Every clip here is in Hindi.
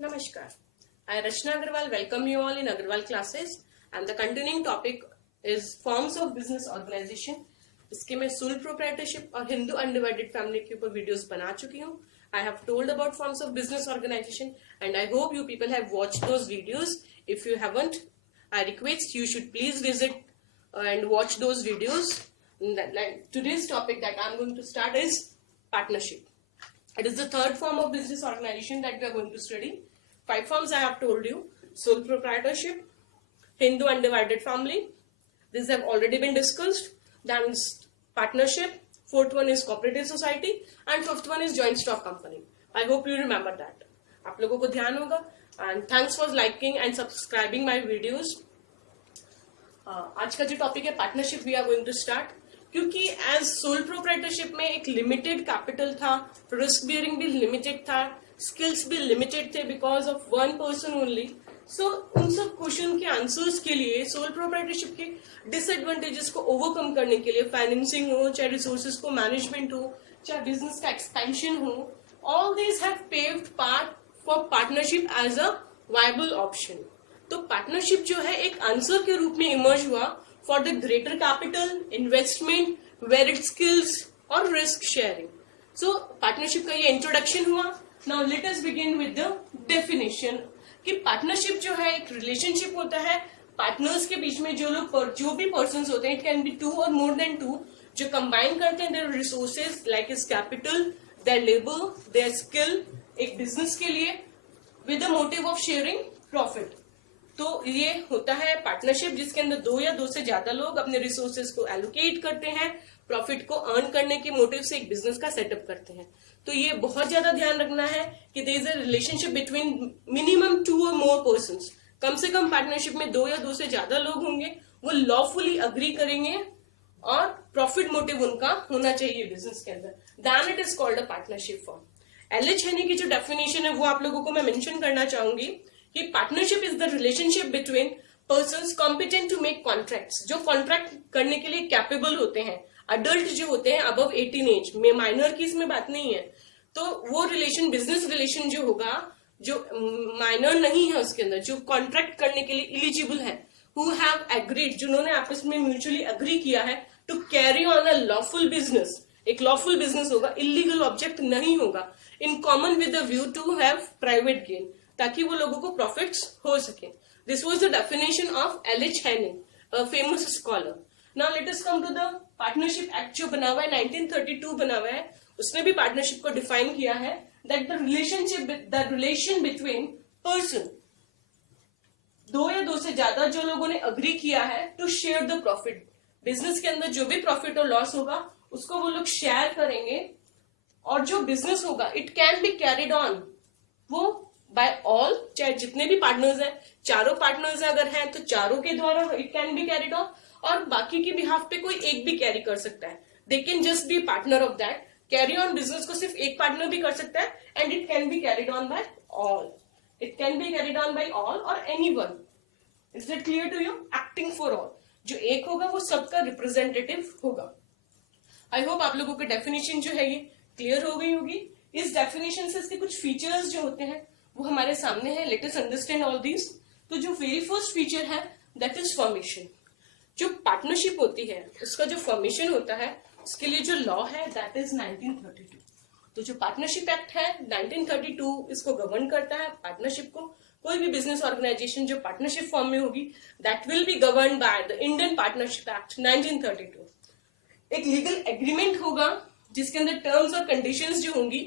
Namaskar. I, Rachna Agarwal, welcome you all in Agarwal classes, and the continuing topic is forms of business organization. इसके मैं सोल प्रोप्राइटरशिप और हिंदू अनडिवाइडेड फैमिली के ऊपर वीडियोस बना चुकी हूँ. I have told about forms of business organization, and I hope you people have watched those videos. If you haven't, I request you should please visit and watch those videos. Today's topic that I'm going to start is partnership. It is the third form of business organization that we are going to study. 5 forms I have told you: sole proprietorship, Hindu undivided family. These have already been discussed. Then partnership. 4th one is cooperative society, and 5th one is joint stock company. I hope you remember that. आप लोगों को ध्यान होगा. And thanks for liking and subscribing my videos. आज का जो टॉपिक है partnership, we are going to start. क्योंकि एज सोल प्रोप्राइटरशिप में एक लिमिटेड कैपिटल था, रिस्क बियरिंग भी लिमिटेड था, स्किल्स भी लिमिटेड थे because of one person only. So उन सब क्वेश्चन के आंसर्स के लिए सोल प्रोप्राइटरशिप के डिसएडवांटेजेस को ओवरकम करने के लिए, फाइनेंसिंग हो, चाहे रिसोर्सेज को मैनेजमेंट हो, चाहे बिजनेस का एक्सपेंशन हो, all these have paved part for partnership as a viable option. तो पार्टनरशिप जो है एक आंसर के रूप में इमर्ज हुआ for the greater capital, investment, varied skills और रिस्क शेयरिंग. सो पार्टनरशिप का ये इंट्रोडक्शन हुआ. Now let us begin with the definition कि पार्टनरशिप जो है एक रिलेशनशिप होता है पार्टनर्स के बीच में. जो भी पर्सन्स होते हैं, इट कैन बी 2 और मोर देन 2, जो कंबाइन करते हैं their resources like is capital, their labour, their skill एक बिजनेस के लिए with the motive of sharing profit. तो ये होता है पार्टनरशिप जिसके अंदर 2 या 2 से ज्यादा लोग अपने रिसोर्सेज को एलोकेट करते हैं, प्रॉफिट को अर्न करने के मोटिव से एक बिजनेस का सेटअप करते हैं. तो ये बहुत ज्यादा ध्यान रखना है कि there is a relationship between minimum 2 और मोर पर्संस. कम से कम पार्टनरशिप में 2 या 2 से ज्यादा लोग होंगे, वो लॉफुली अग्री करेंगे और प्रॉफिट मोटिव उनका होना चाहिए बिजनेस के अंदर. Then it is called a partnership form. L H Haney जो डेफिनेशन है वो आप लोगों को मैं मेंशन करना चाहूंगी कि partnership is the relationship between persons competent to make contracts, जो कॉन्ट्रैक्ट करने के लिए कैपेबल होते हैं, अडल्ट जो होते हैं अबव 18 एज में, माइनर की इसमें बात नहीं है. तो वो रिलेशन, बिजनेस रिलेशन जो होगा, जो माइनर नहीं है उसके अंदर, जो कॉन्ट्रैक्ट करने के लिए इलिजिबल है, हु हैव एग्रीड, जिन्होंने आपस में म्यूचुअली अग्री किया है to carry on a lawful business. एक लॉफुल बिजनेस होगा, इलीगल ऑब्जेक्ट नहीं होगा, in common with the view to have private gain, ताकि वो लोगों को प्रॉफिट्स हो सके. This was the definition of L H Haney, a famous scholar. Now let us come to the partnership act जो बना हुआ है, 1932 बना हुआ है. उसने भी पार्टनरशिप को डिफाइन किया है that the relation between person, 2 या 2 से ज्यादा जो लोगों ने अग्री किया है to share the profit. Business के अंदर जो भी प्रॉफिट और लॉस होगा उसको वो लोग शेयर करेंगे, और जो बिजनेस होगा it can be carried on वो बाय ऑल, चाहे जितने भी पार्टनर्स हैं, चारों पार्टनर्स अगर हैं तो चारों के द्वारा it can be carried on, और बाकी के बिहाफ पे कोई एक भी कैरी कर सकता है. They can just be partner of that. Carry on business को सिर्फ एक पार्टनर भी कर सकता है, and it can be carried on by all. It can be carried on by all और anyone. Is it clear to you? Acting for all, जो एक होगा वो सबका रिप्रेजेंटेटिव होगा. आई होप आप लोगों की डेफिनेशन जो है ये क्लियर हो गई होगी. इस डेफिनेशन से इसके कुछ फीचर्स जो होते हैं वो हमारे सामने है. Let us understand all this. तो जो वेरी फर्स्ट फीचर है दैट इज फॉर्मेशन. जो पार्टनरशिप होती है उसका जो फॉर्मेशन होता है उसके लिए जो लॉ है दैट इज 1932. तो जो पार्टनरशिप एक्ट है 1932 इसको गवर्न करता है. पार्टनरशिप को, कोई भी बिजनेस ऑर्गेनाइजेशन जो पार्टनरशिप फॉर्म में होगी that will be govern by the Indian partnership act 1932. एक लीगल एग्रीमेंट होगा जिसके अंदर टर्म्स और कंडीशंस जो होंगी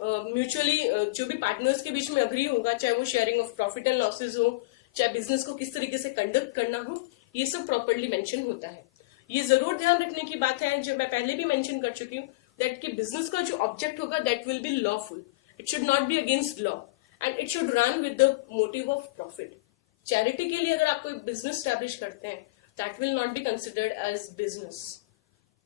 म्यूचुअली जो भी पार्टनर्स के बीच में अग्री होगा, चाहे वो sharing of profit and losses हो, चाहे बिजनेस को किस तरीके से कंडक्ट करना हो, ये सब प्रॉपर्ली मेंशन होता है. ये जरूर ध्यान रखने की बात है जो मैं पहले भी मेंशन कर चुकी हूँ दैट कि बिजनेस का जो ऑब्जेक्ट होगा that will be lawful. It should not be against law and it should run with the motive of profit. Charity के लिए अगर आप कोई बिजनेस स्टैब्लिश करते हैं that will not be considered as business.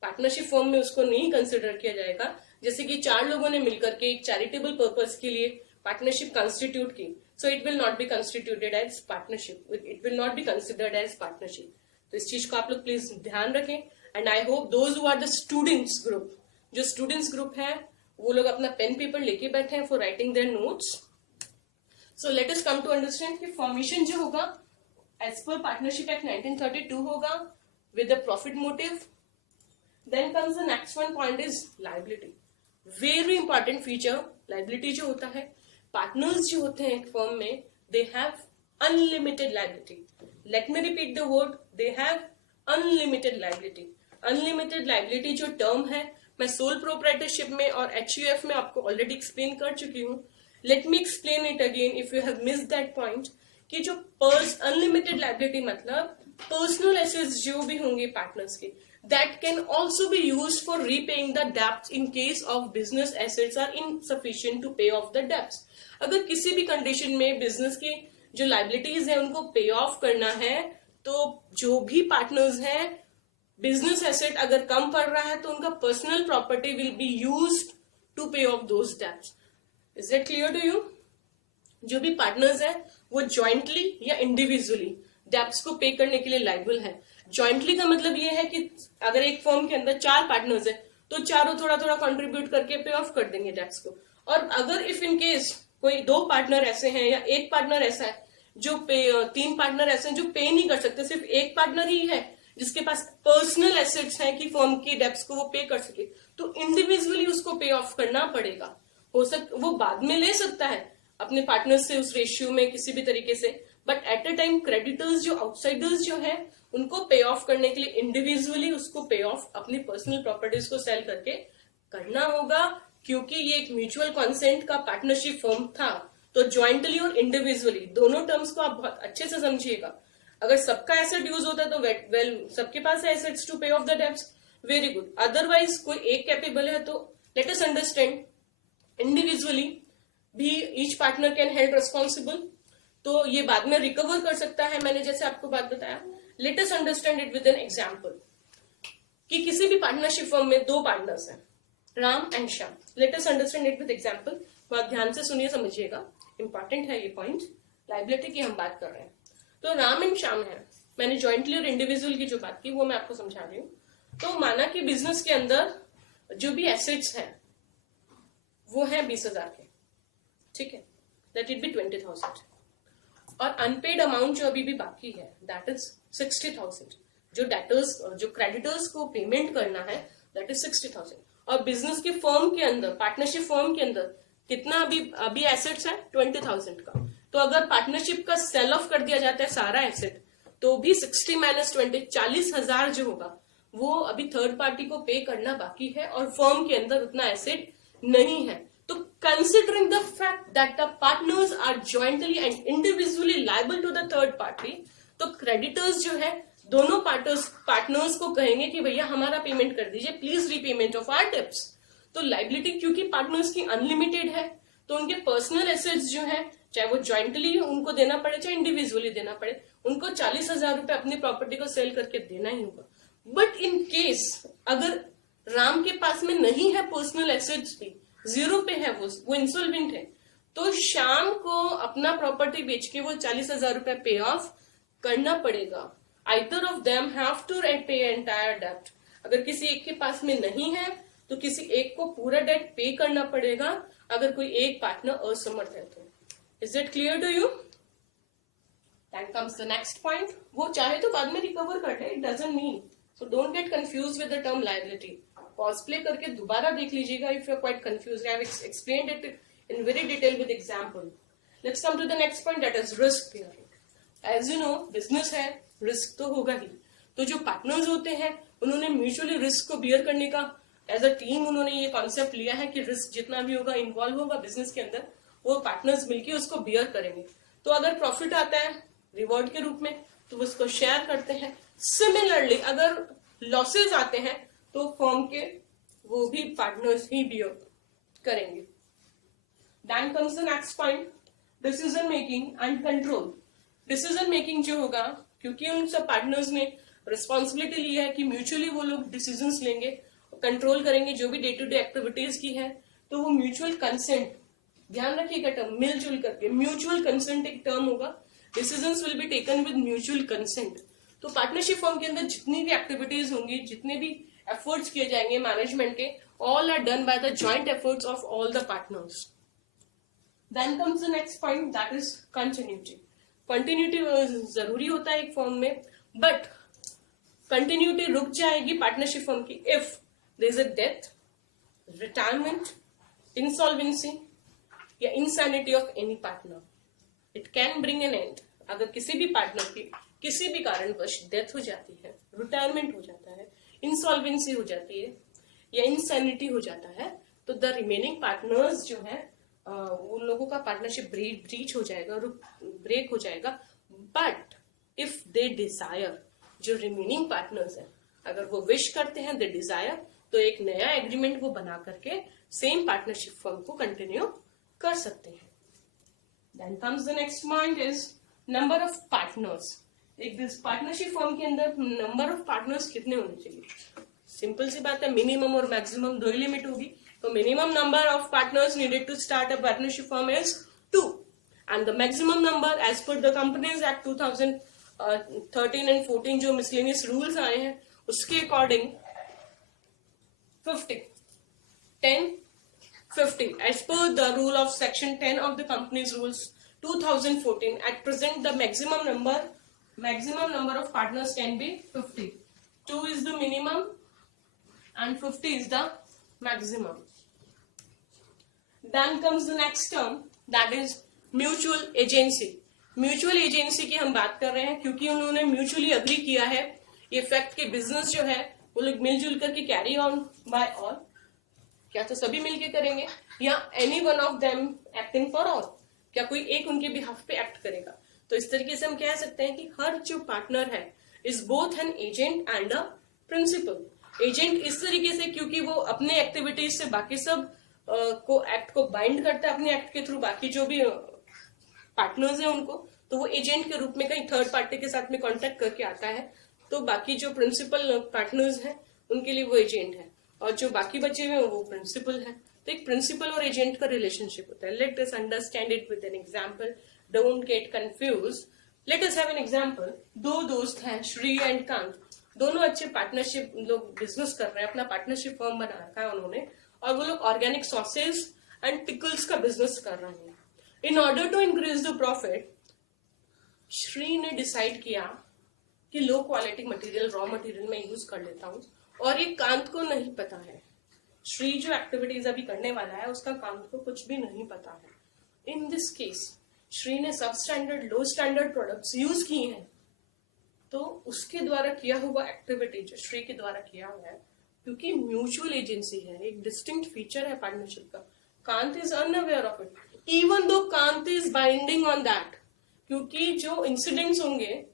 Partnership form में उसको नहीं कंसिडर किया जाएगा. जैसे कि 4 लोगों ने मिलकर के एक चैरिटेबल पर्पस के लिए पार्टनरशिप कंस्टिट्यूट की, so it will not be constituted as partnership, it will not be considered as partnership. तो इस चीज को आप लोग प्लीज ध्यान रखें. And I hope those who are the students group, जो स्टूडेंट्स ग्रुप है वो लोग अपना पेन पेपर लेके बैठे हैं for writing their notes. So let us come to understand कि फॉर्मेशन जो होगा एज पर पार्टनरशिप एक्ट 1932 होगा with the profit motive. Then comes the next one point is liability. Very important feature liability जो होता है. पार्टनर्स जो होते हैं एक फर्म में they have unlimited liability. Late me repeat the word, they have unlimited liability. Unlimited liability जो टर्म है मैं सोल प्रोप्राइटरशिप में और HUF में आपको ऑलरेडी एक्सप्लेन कर चुकी हूँ. Let me explain it again if you have missed that point. कि जो अनलिमिटेड लायबिलिटी मतलब पर्सनल एसेट्स जो भी होंगे पार्टनर्स के, that can also be used for repaying the debts in case of business assets are insufficient to pay off the debts. अगर किसी भी कंडीशन में बिजनेस की जो लायबिलिटीज है उनको पे ऑफ करना है तो जो भी पार्टनर्स हैं बिजनेस एसेट अगर कम पड़ रहा है तो उनका personal property will be used to pay off those debts. Is that clear to you? जो भी पार्टनर्स हैं वो जॉइंटली या इंडिविजुअली डेब्ट्स को पे करने के लिए लायबल है. जॉइंटली का मतलब ये है कि अगर एक फर्म के अंदर 4 पार्टनर्स है तो चारों थोड़ा थोड़ा कंट्रीब्यूट करके पे ऑफ कर देंगे डेब्ट्स को. और अगर इफ इन केस कोई 2 पार्टनर ऐसे हैं या एक पार्टनर ऐसा है जो 3 पार्टनर ऐसे हैं जो पे नहीं कर सकते, सिर्फ एक पार्टनर ही है जिसके पास पर्सनल एसेट्स हैं कि फर्म की डेब्ट्स को वो पे कर सके, तो इंडिविजुअली उसको पे ऑफ करना पड़ेगा. वो बाद में ले सकता है अपने पार्टनर से उस रेशियो में किसी भी तरीके से, but at a time creditors जो आउटसाइडर्स जो है उनको पे ऑफ करने के लिए इंडिविजुअली उसको पे ऑफ अपनी पर्सनल प्रॉपर्टीज को सेल करके करना होगा. क्योंकि ये एक म्यूचुअल कंसेंट का पार्टनरशिप फर्म था, तो ज्वाइंटली और इंडिविजुअली दोनों टर्म्स को आप बहुत अच्छे से समझिएगा. अगर सबका एसेट यूज होता है तो वेल सबके पास है assets to pay off the debts, very good. Otherwise कोई एक कैपेबल है तो लेट अस अंडरस्टैंड इंडिविजुअली भी each partner can held responsible, तो ये बाद में रिकवर कर सकता है. मैंने जैसे आपको बात बताया, late us understand it with an example कि किसी भी पार्टनरशिप फर्म में 2 पार्टनर्स हैं, Ram and Shyam. Late us understand it with example. बहुत ध्यान से सुनिए, समझिएगा, इंपॉर्टेंट है ये पॉइंट. लायबिलिटी की हम बात कर रहे हैं तो राम एंड श्याम है. मैंने ज्वाइंटली और इंडिविजुअल की जो बात की वो मैं आपको समझा रही हूँ. तो माना कि बिजनेस के अंदर जो भी एसेट्स हैं वो है 20,000 के, ठीक है, दैट इट बी 20,000. और अनपेड अमाउंट जो अभी भी बाकी है दैट इज 60,000. जो डेटर्स जो क्रेडिटर्स को पेमेंट करना है दैट इज 60,000. और बिजनेस की फर्म के अंदर पार्टनरशिप फर्म के अंदर कितना अभी एसेट्स है 20,000 का. तो अगर पार्टनरशिप का सेल ऑफ कर दिया जाता है सारा एसेट तो भी 60 माइनस 20 40,000 जो होगा वो अभी थर्ड पार्टी को पे करना बाकी है और फर्म के अंदर उतना एसेट नहीं है. तो considering the fact that the partners are jointly and individually liable to the third party, तो क्रेडिटर्स जो है दोनों पार्टनर्स को कहेंगे कि भैया हमारा पेमेंट कर दीजिए, please repayment of our debts. तो लायबिलिटी क्योंकि पार्टनर्स की अनलिमिटेड है तो उनके पर्सनल एसेट्स जो है चाहे वो ज्वाइंटली उनको देना पड़े चाहे इंडिविजुअली देना पड़े, उनको 40,000 रुपए अपनी प्रॉपर्टी को सेल करके देना ही होगा. बट इन केस अगर राम के पास में नहीं है पर्सनल एसेट्स भी, 0 पे है, वो इंसॉल्वेंट है, तो श्याम को अपना प्रॉपर्टी बेच के वो 40,000 रुपए पे ऑफ करना पड़ेगा. Either of them have to pay entire डेब्ट. अगर किसी एक के पास में नहीं है तो किसी एक को पूरा डेट पे करना पड़ेगा अगर कोई एक पार्टनर असमर्थ है तो. Is it clear to you? Then comes the next point. वो चाहे तो बाद में रिकवर कर ले, it doesn't mean, so don't get confuse with the term liability. Pause play करके दोबारा देख लीजिएगा if you are quite confuse. I have explained it in very detail with example. Let's come to the next point that is risk bearing. As you know business है, रिस्क तो होगा ही. तो जो पार्टनर्स होते हैं उन्होंने म्यूचुअली रिस्क को बियर करने का एज अ टीम उन्होंने ये कॉन्सेप्ट लिया है कि रिस्क जितना भी होगा इन्वॉल्व होगा बिजनेस के अंदर वो पार्टनर्स मिलकर उसको बियर करेंगे. तो अगर प्रॉफिट आता है रिवॉर्ड के रूप में तो उसको शेयर करते हैं. सिमिलरली अगर लॉसेज आते हैं तो फर्म के वो भी पार्टनर्स ही बियर करेंगे. Then comes the next point, decision making and control. Decision making जो होगा क्योंकि उन सब पार्टनर्स ने रिस्पॉन्सिबिलिटी ली है कि म्यूचुअली वो लोग डिसीजंस लेंगे, कंट्रोल करेंगे जो भी डे टू डे एक्टिविटीज की है, तो वो म्यूचुअल कंसेंट, ध्यान रखिएगा टर्म मिलजुल करके, म्यूचुअल कंसेंट एक टर्म होगा. Decisions will be taken with mutual consent. तो पार्टनरशिप फर्म के अंदर जितनी भी एक्टिविटीज होंगी, जितने भी एफर्ट्स किए जाएंगे मैनेजमेंट के, all are done by the joint efforts of all the partners. Then comes the next point, that is continuity. Continuity जरूरी होता है एक फॉर्म में, बट कंटिन्यूटी रुक जाएगी पार्टनरशिप फॉर्म की if there is a death, retirement, insolvency या insanity of any partner. It can bring an end. अगर किसी भी पार्टनर की किसी भी कारणवश डेथ हो जाती है, रिटायरमेंट हो जाता है, इंसॉल्वेंसी हो जाती है या इंसैनिटी हो जाता है, तो द रिमेनिंग पार्टनर्स जो है उन लोगों का पार्टनरशिप ब्रीच हो जाएगा, ब्रेक हो जाएगा. बट इफ दे डिजायर, जो रिमेनिंग पार्टनर्स हैं अगर वो विश करते हैं, दे डिजायर, तो एक नया एग्रीमेंट वो बना करके सेम पार्टनरशिप फर्म को कंटिन्यू कर सकते हैं. Then comes the next point is number of partners. एक दिस पार्टनरशिप फर्म के अंदर नंबर ऑफ पार्टनर्स कितने होने चाहिए? सिंपल सी बात है, मिनिमम और मैक्सिमम दो ही लिमिट होगी. तो minimum number of partners needed to start a partnership firm is 2 and the maximum number as per the companies act 2013 and 14 जो मिसलेनियस रूल्स आए हैं उसके according 50, 10, 50 as per the rule of section 10 of the company's rules 2014. At present the maximum number of partners can be 50. 2 is the minimum and 50 is the maximum. Then comes the next term, that is mutual agency. Mutual agency की हम बात कर रहे हैं क्योंकि उन्होंने म्यूचुअली अग्री किया है ये फैक्ट के बिजनेस जो है वो लोग मिलजुल करके कैरी ऑन बाय ऑल, क्या तो सभी मिलके करेंगे या any one of them acting for all, क्या कोई एक उनके बिहाफ पे एक्ट करेगा. तो इस तरीके से हम कह सकते हैं कि हर जो पार्टनर है is both an agent and a principal. Agent इस तरीके से क्योंकि वो अपने एक्टिविटीज से बाकी सब को एक्ट को बाइंड करता है अपने एक्ट के थ्रू, बाकी जो भी पार्टनर्स हैं उनको, तो वो एजेंट के रूप में कहीं थर्ड पार्टी के साथ में कांटेक्ट करके आता है. तो बाकी जो प्रिंसिपल पार्टनर्स हैं उनके लिए वो एजेंट है और जो बाकी बचे हुए हैं वो प्रिंसिपल है. तो एक प्रिंसिपल और एजेंट का रिलेशनशिप होता है. Let us understand it with an example, don't get confuse. Late us have an example. दो दोस्त हैं, श्री एंड कांत. दोनों अच्छे पार्टनरशिप लोग बिजनेस कर रहे हैं, अपना पार्टनरशिप फर्म बना रखा है उन्होंने और वो लोग ऑर्गेनिक सॉसेज एंड पिकल्स का बिजनेस कर रहे हैं. In order to increase the profit, Shri ने डिसाइड किया कि low quality material, raw material में यूज कर लेता हूं और ये कांत को नहीं पता है. श्री जो एक्टिविटीज अभी करने वाला है उसका कांत को कुछ भी नहीं पता है. इन दिस केस श्री ने सब स्टैंडर्ड, लो स्टैंडर्ड प्रोडक्ट्स यूज किए हैं, तो उसके द्वारा किया हुआ एक्टिविटी जो श्री के द्वारा किया हुआ है, क्योंकि म्यूचुअल एजेंसी है, एक डिस्टिंक्ट फीचर है पार्टनरशिप का. Kant is unaware of it even though Kant is binding on that, क्योंकि जो इंसिडेंट्स होंगे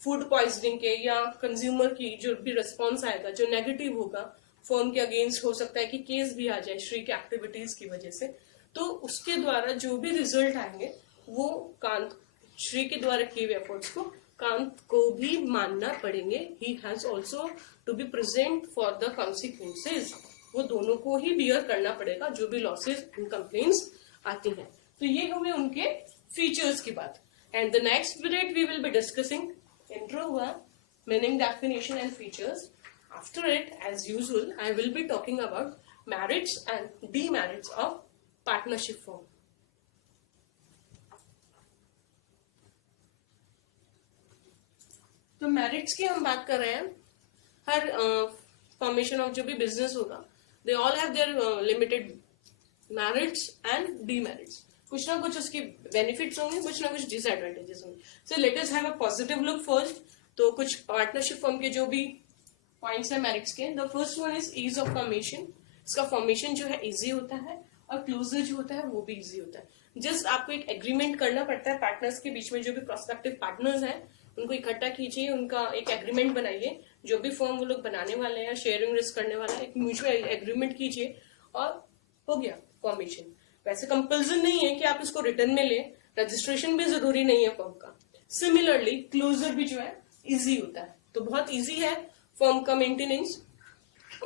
फूड पॉइजनिंग के या कंज्यूमर की जो भी रिस्पॉन्स आएगा जो नेगेटिव होगा, फर्म के अगेंस्ट हो सकता है कि केस भी आ जाए श्री की एक्टिविटीज की वजह से, तो उसके द्वारा जो भी रिजल्ट आएंगे वो कांत, श्री के द्वारा किए हुए एफर्ट्स को कांत को भी मानना पड़ेंगे. He has also to be present for the consequences. वो दोनों को ही बियर करना पड़ेगा जो भी लॉसेज एंड कंप्लेन्स आती हैं. तो ये हुए उनके फीचर्स की बात. And the next period we will be discussing intro हुआ, meaning, definition and features. After it, as usual, I will be talking about merits and demerits of partnership form. तो मेरिट्स की हम बात कर रहे हैं. हर फॉर्मेशन ऑफ जो भी बिजनेस होगा, they all have their limited merits and demerits. कुछ ना कुछ उसके बेनिफिट्स होंगे, कुछ ना कुछ डिसएडवांटेजेस होंगे. सो let us have a positive look first. तो कुछ पार्टनरशिप फर्म के जो भी पॉइंट्स है मेरिट्स के, the first one is ease of formation. इसका फॉर्मेशन जो है इजी होता है और क्लोजर जो होता है वो भी इजी होता है. जस्ट आपको एक एग्रीमेंट करना पड़ता है पार्टनर्स के बीच में. जो भी प्रोस्पेक्टिव पार्टनर्स हैं उनको इकट्ठा कीजिए, उनका एक एग्रीमेंट बनाइए. जो भी फर्म वो लोग बनाने वाले हैं, शेयरिंग रिस्क करने वाला है, एक म्यूचुअल एग्रीमेंट कीजिए और हो गया फॉर्मेशन. वैसे कंपल्सन नहीं है कि आप इसको रिटर्न में लें, रजिस्ट्रेशन भी जरूरी नहीं है फर्म का. सिमिलरली क्लोजर भी जो है इजी होता है. तो बहुत इजी है फर्म का maintenance,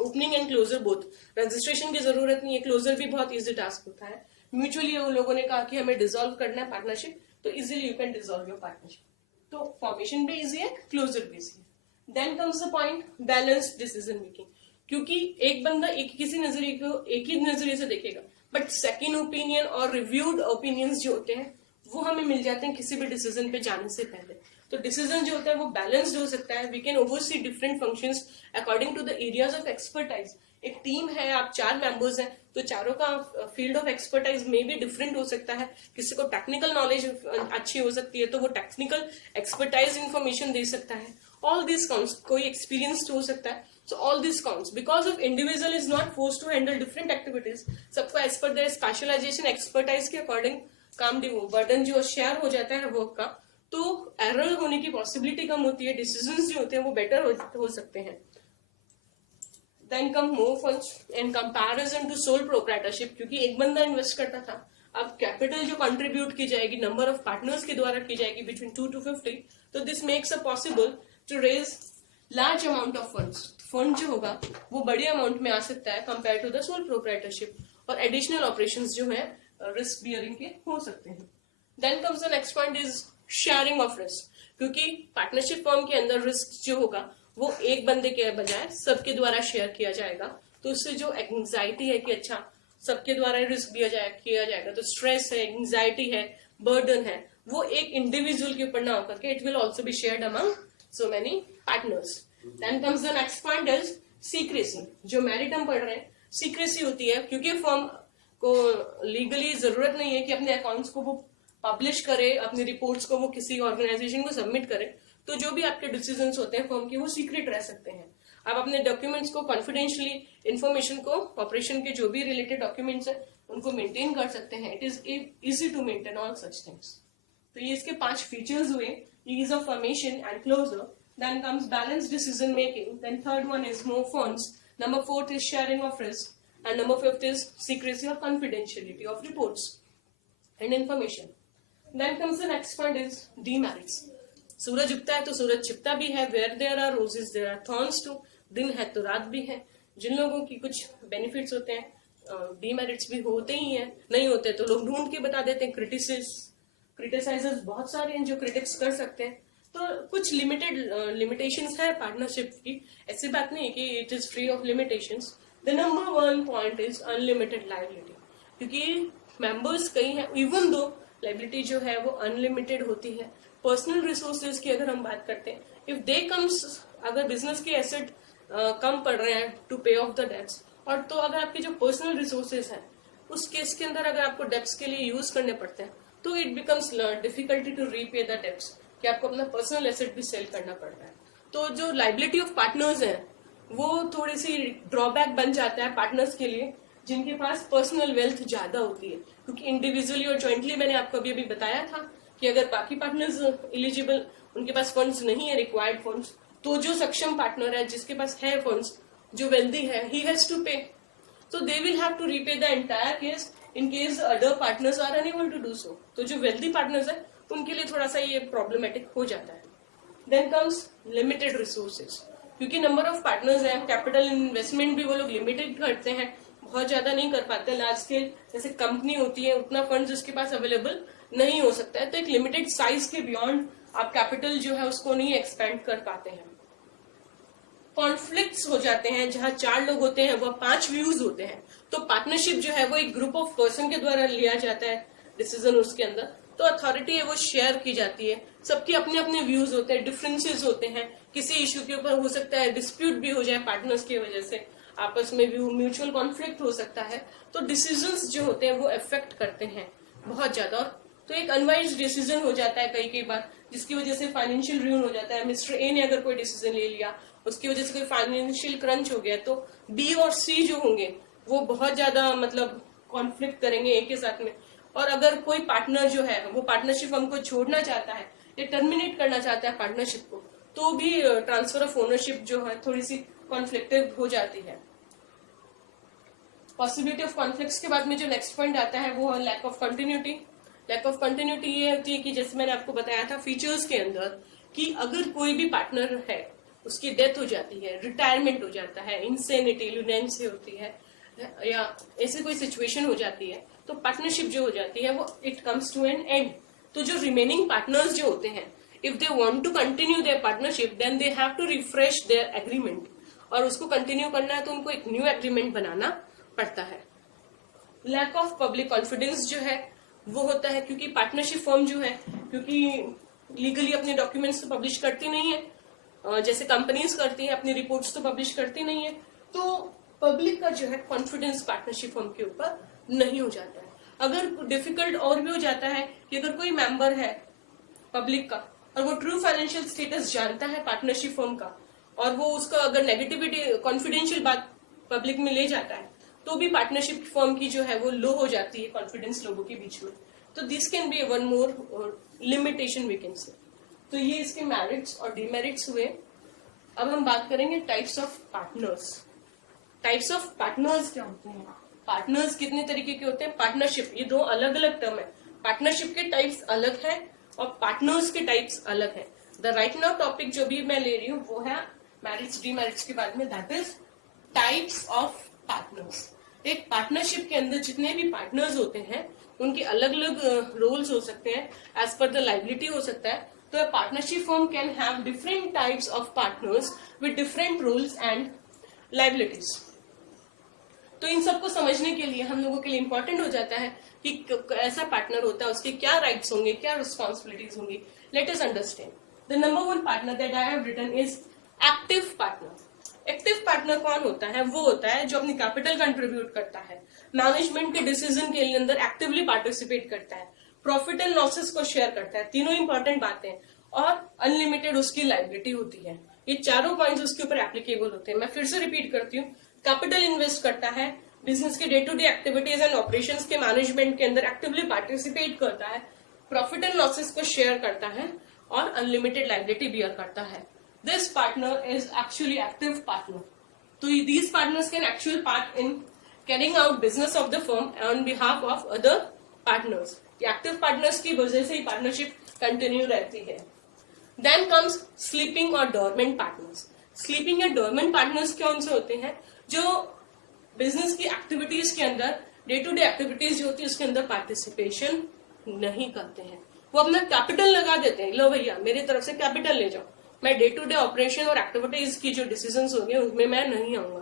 opening and closure both. Registration की जरूरत नहीं है, क्लोजर भी बहुत इजी टास्क होता है. म्यूचुअली वो लोगों ने कहा कि हमें डिसॉल्व करना है पार्टनरशिप, तो easily you can dissolve your partnership. तो फॉर्मेशन भी इजी है, क्लोजर भी इजी है. Then comes the point balanced decision making. क्योंकि एक बंदा एक किसी नजरिए को एक ही नजरिए से देखेगा, बट सेकेंड ओपिनियन और रिव्यूड ओपिनियंस जो होते हैं वो हमें मिल जाते हैं किसी भी डिसीजन पे जाने से पहले। तो डिसीजन जो होता है वो बैलेंस्ड हो सकता है। We can oversee different functions according to the areas of expertise. एक टीम है, आप 4 मेंबर्स हैं, तो चारों का फील्ड ऑफ एक्सपर्टाइज में भी डिफरेंट हो सकता है। किसी को टेक्निकल नॉलेज अच्छी हो सकती है तो वो टेक्निकल एक्सपर्टाइज इंफॉर्मेशन दे सकता है। ऑल दिस काउंट्स, कोई एक्सपीरियंस हो सकता है। So all this counts because of individual is not forced to handle different activities. सबको as per their specialization, expertise के according काम बर्डन जो शेयर हो जाता है वर्क का, तो एरर होने की पॉसिबिलिटी कम होती है, डिसीजंस जो होते हैं वो बेटर हो सकते हैं। Then come more funds in comparison to sole proprietorship, क्योंकि एक बंदा इन्वेस्ट करता था, अब कैपिटल जो कंट्रीब्यूट की जाएगी नंबर ऑफ पार्टनर्स के द्वारा की जाएगी बिटवीन 2 to 50, तो this makes a possible to raise large amount of funds. Fund जो होगा वो बड़े अमाउंट में आ सकता है compare to the sole proprietorship, और एडिशनल ऑपरेशंस जो है रिस्क बियरिंग के हो सकते हैं। Then comes the next point is sharing of risk, क्योंकि पार्टनरशिप फर्म के अंदर रिस्क जो होगा वो एक बंदे के बजाय सबके द्वारा शेयर किया जाएगा, तो उससे जो एंग्जाइटी है कि अच्छा सबके द्वारा रिस्क किया जाएगा, तो स्ट्रेस है, एंग्जाइटी है, बर्डन है, वो एक इंडिविजुअल के ऊपर ना होकर के it will also be shared among so many partners. Then comes the next point is secrecy। जो मेरिट हम पढ़ रहे हैं, सीक्रेसी होती है, क्योंकि फर्म को लीगली जरूरत नहीं है कि अपने अकाउंट्स को वो पब्लिश करे, अपनी रिपोर्ट्स को वो किसी ऑर्गेनाइजेशन को सबमिट करे, तो जो भी आपके डिसीजंस होते हैं फर्म के वो सीक्रेट रह सकते हैं। आप अपने डॉक्यूमेंट्स को कॉन्फिडेंशियली, इंफॉर्मेशन को, ऑपरेशन के जो भी रिलेटेड डॉक्यूमेंट्स है उनको मेंटेन कर सकते हैं। It is easy to maintain all such things. तो ये इसके 5 फीचर्स हुए, ease of formation and closure. Then comes balanced decision making. Then third one is more funds. Number 4th is sharing of risk. And number 5th is secrecy or confidentiality of reports and information. Then comes the next point is demerits. सूरज उगता है तो सूरज छिपता भी है। Where there are roses there are thorns too. दिन है तो रात भी है। जिन लोगों की कुछ बेनिफिट्स होते हैं, डीमेरिट्स भी होते ही हैं, नहीं होते तो लोग ढूंढ के बता देते हैं। क्रिटिसाइजर्स बहुत सारे हैं जो क्रिटिक्स कर सकते हैं, तो कुछ लिमिटेशंस है पार्टनरशिप की, ऐसी बात नहीं है कि it is free of limitations. The number 1 point is unlimited liability, क्योंकि मेंबर्स कई हैं, इवन दो लायबिलिटी जो है वो अनलिमिटेड होती है। पर्सनल रिसोर्सेज की अगर हम बात करते हैं, इफ दे कम्स, अगर बिजनेस के एसेट कम पड़ रहे हैं to pay off the dates, और तो अगर आपके जो पर्सनल रिसोर्सेज हैं उस केस के अंदर अगर आपको डेट्स के लिए यूज करने पड़ते हैं, तो it becomes difficulty to repay the debts, कि आपको अपना पर्सनल एसेट भी सेल करना पड़ता है। तो जो लाइबिलिटी ऑफ पार्टनर्स है वो थोड़ी सी ड्रॉबैक बन जाता है पार्टनर्स के लिए जिनके पास पर्सनल वेल्थ ज्यादा होती है, क्योंकि इंडिविजुअली और ज्वाइंटली मैंने आपको अभी बताया था कि अगर बाकी पार्टनर्स एलिजिबल, उनके पास फंड्स नहीं है, रिक्वायर्ड फंड्स, तो जो सक्षम पार्टनर है जिसके पास है फंड्स, जो वेल्दी है, ही हैज टू पे, so they will have to repay the entire case in case the other partners are unable to do so। तो जो wealthy partners है उनके लिए थोड़ा सा ये प्रॉब्लमेटिक हो जाता है। Then comes limited resources, क्योंकि नंबर ऑफ पार्टनर्स हैं, कैपिटल इन्वेस्टमेंट भी वो लोग लिमिटेड करते हैं, बहुत ज्यादा नहीं कर पाते। लार्ज स्केल जैसे कंपनी होती है उतना फंड्स उसके पास अवेलेबल नहीं हो सकता है, तो एक लिमिटेड साइज के बियॉन्ड आप कैपिटल जो है उसको नहीं एक्सपेंड कर पाते हैं। कॉन्फ्लिक्ट्स हो जाते हैं, जहां 4 लोग होते हैं वह 5 व्यूज होते हैं, तो पार्टनरशिप जो है वो एक ग्रुप ऑफ पर्सन के द्वारा लिया जाता है डिसीजन उसके अंदर, तो अथॉरिटी है वो शेयर की जाती है। सबके अपने अपने व्यूज होते हैं, डिफरेंसेस होते हैं, किसी इश्यू के ऊपर हो सकता है डिस्प्यूट भी हो जाए पार्टनर्स की वजह से, आपस में व्यू म्यूचुअल कॉन्फ्लिक्ट हो सकता है, तो डिसीजंस जो होते हैं वो इफेक्ट करते हैं बहुत ज्यादा। तो एक अनवाइज डिसीजन हो जाता है कई बार, जिसकी वजह से फाइनेंशियल रूइन हो जाता है। मिस्टर ए ने अगर कोई डिसीजन ले लिया, उसकी वजह से कोई फाइनेंशियल क्रंच हो गया, तो बी और सी जो होंगे वो बहुत ज्यादा मतलब कॉन्फ्लिक्ट करेंगे एक के साथ में। और अगर कोई पार्टनर जो है वो पार्टनरशिप हमको छोड़ना चाहता है या टर्मिनेट करना चाहता है पार्टनरशिप को, तो भी ट्रांसफर ऑफ ओनरशिप जो है थोड़ी सी कॉन्फ्लिक्टिव हो जाती है। पॉसिबिलिटी ऑफ कॉन्फ्लिक्ट्स के बाद में जो नेक्स्ट पॉइंट आता है वो है lack of continuity. Lack of continuity ये होती है कि जैसे मैंने आपको बताया था फीचर्स के अंदर कि अगर कोई भी पार्टनर है उसकी डेथ हो जाती है, रिटायरमेंट हो जाता है, इंसेनिटी, लुनेंसी होती है, या ऐसी कोई सिचुएशन हो जाती है, तो पार्टनरशिप जो हो जाती है वो it comes to an end. तो जो रिमेनिंग पार्टनर्स जो होते हैं, if they want to continue their partnership then they have to refresh their agreement, और उसको कंटिन्यू करना है तो उनको एक न्यू एग्रीमेंट बनाना पड़ता है। लैक ऑफ पब्लिक कॉन्फिडेंस जो है वो होता है, क्योंकि पार्टनरशिप फर्म जो है क्योंकि लीगली अपने डॉक्यूमेंट्स तो पब्लिश करती नहीं है, जैसे कंपनीज करती है, अपनी रिपोर्ट्स तो पब्लिश करती नहीं है, तो पब्लिक का जो है कॉन्फिडेंस पार्टनरशिप फर्म के ऊपर नहीं हो जाता है। अगर डिफिकल्ट और भी हो जाता है कि अगर कोई मेंबर है पब्लिक का और वो ट्रू फाइनेंशियल स्टेटस जानता है पार्टनरशिप फर्म का, और वो उसका अगर नेगेटिविटी कॉन्फिडेंशियल बात पब्लिक में ले जाता है, तो भी पार्टनरशिप फर्म की जो है वो लो हो जाती है कॉन्फिडेंस लोगों के बीच में। तो this can be one more limitation we can say. तो ये इसके मेरिट्स और डिमेरिट्स हुए। अब हम बात करेंगे types of partners. Types of partners क्या होते हैं, पार्टनर्स कितने तरीके के होते हैं। पार्टनरशिप, ये दो अलग अलग टर्म है। पार्टनरशिप के टाइप्स अलग है और पार्टनर्स के टाइप्स अलग है। द राइट नाउ टॉपिक जो भी मैं ले रही हूँ वो है मैरिट्स डिमेरिट्स के बारे में, that is types of partners. एक पार्टनरशिप के अंदर जितने भी पार्टनर्स होते हैं उनके अलग अलग रोल्स हो सकते हैं, एज पर द लाइबिलिटी हो सकता है। तो a partnership firm can have different types of partners with different roles and liabilities. तो इन सबको समझने के लिए हम लोगों के लिए इंपॉर्टेंट हो जाता है कि ऐसा पार्टनर होता है उसके क्या राइट्स होंगे, क्या रिस्पॉन्सिबिलिटीज होंगी। Let us understand the number one partner that I have written is active partner. Active partner कौन होता है, वो होता है जो अपनी कैपिटल कंट्रीब्यूट करता है, मैनेजमेंट के डिसीजन के अंदर एक्टिवली पार्टिसिपेट करता है, प्रॉफिट एंड लॉसेस को शेयर करता है, तीनों इंपॉर्टेंट बातें, और अनलिमिटेड उसकी लाइबिलिटी होती है। ये चारों पॉइंट्स उसके ऊपर एप्लीकेबल होते हैं। मैं फिर से रिपीट करती हूँ, कैपिटल इन्वेस्ट करता है, बिजनेस के day to day activities and operations के मैनेजमेंट के अंदर एक्टिवली पार्टिसिपेट करता है, प्रॉफिट एंड लॉसेस को शेयर करता है, और अनलिमिटेड लाइबिलिटी बियर करता है। This partner is actually active partner. तो these partners can actual part in carrying out business of the firm on behalf of other partners. Active partners की वजह से ही पार्टनरशिप कंटिन्यू रहती है। देन कम्स स्लीपिंग और डोरमेंट पार्टनर्स। स्लीपिंग या डोरमेंट पार्टनर्स कौन से होते हैं, जो बिजनेस की एक्टिविटीज के अंदर, डे टू डे एक्टिविटीज जो होती है उसके अंदर पार्टिसिपेशन नहीं करते हैं। वो अपना कैपिटल लगा देते हैं, लो भैया मेरी तरफ से कैपिटल ले जाओ, मैं डे टू डे ऑपरेशन और एक्टिविटीज की जो डिसीजंस होंगे उनमें मैं नहीं आऊंगा,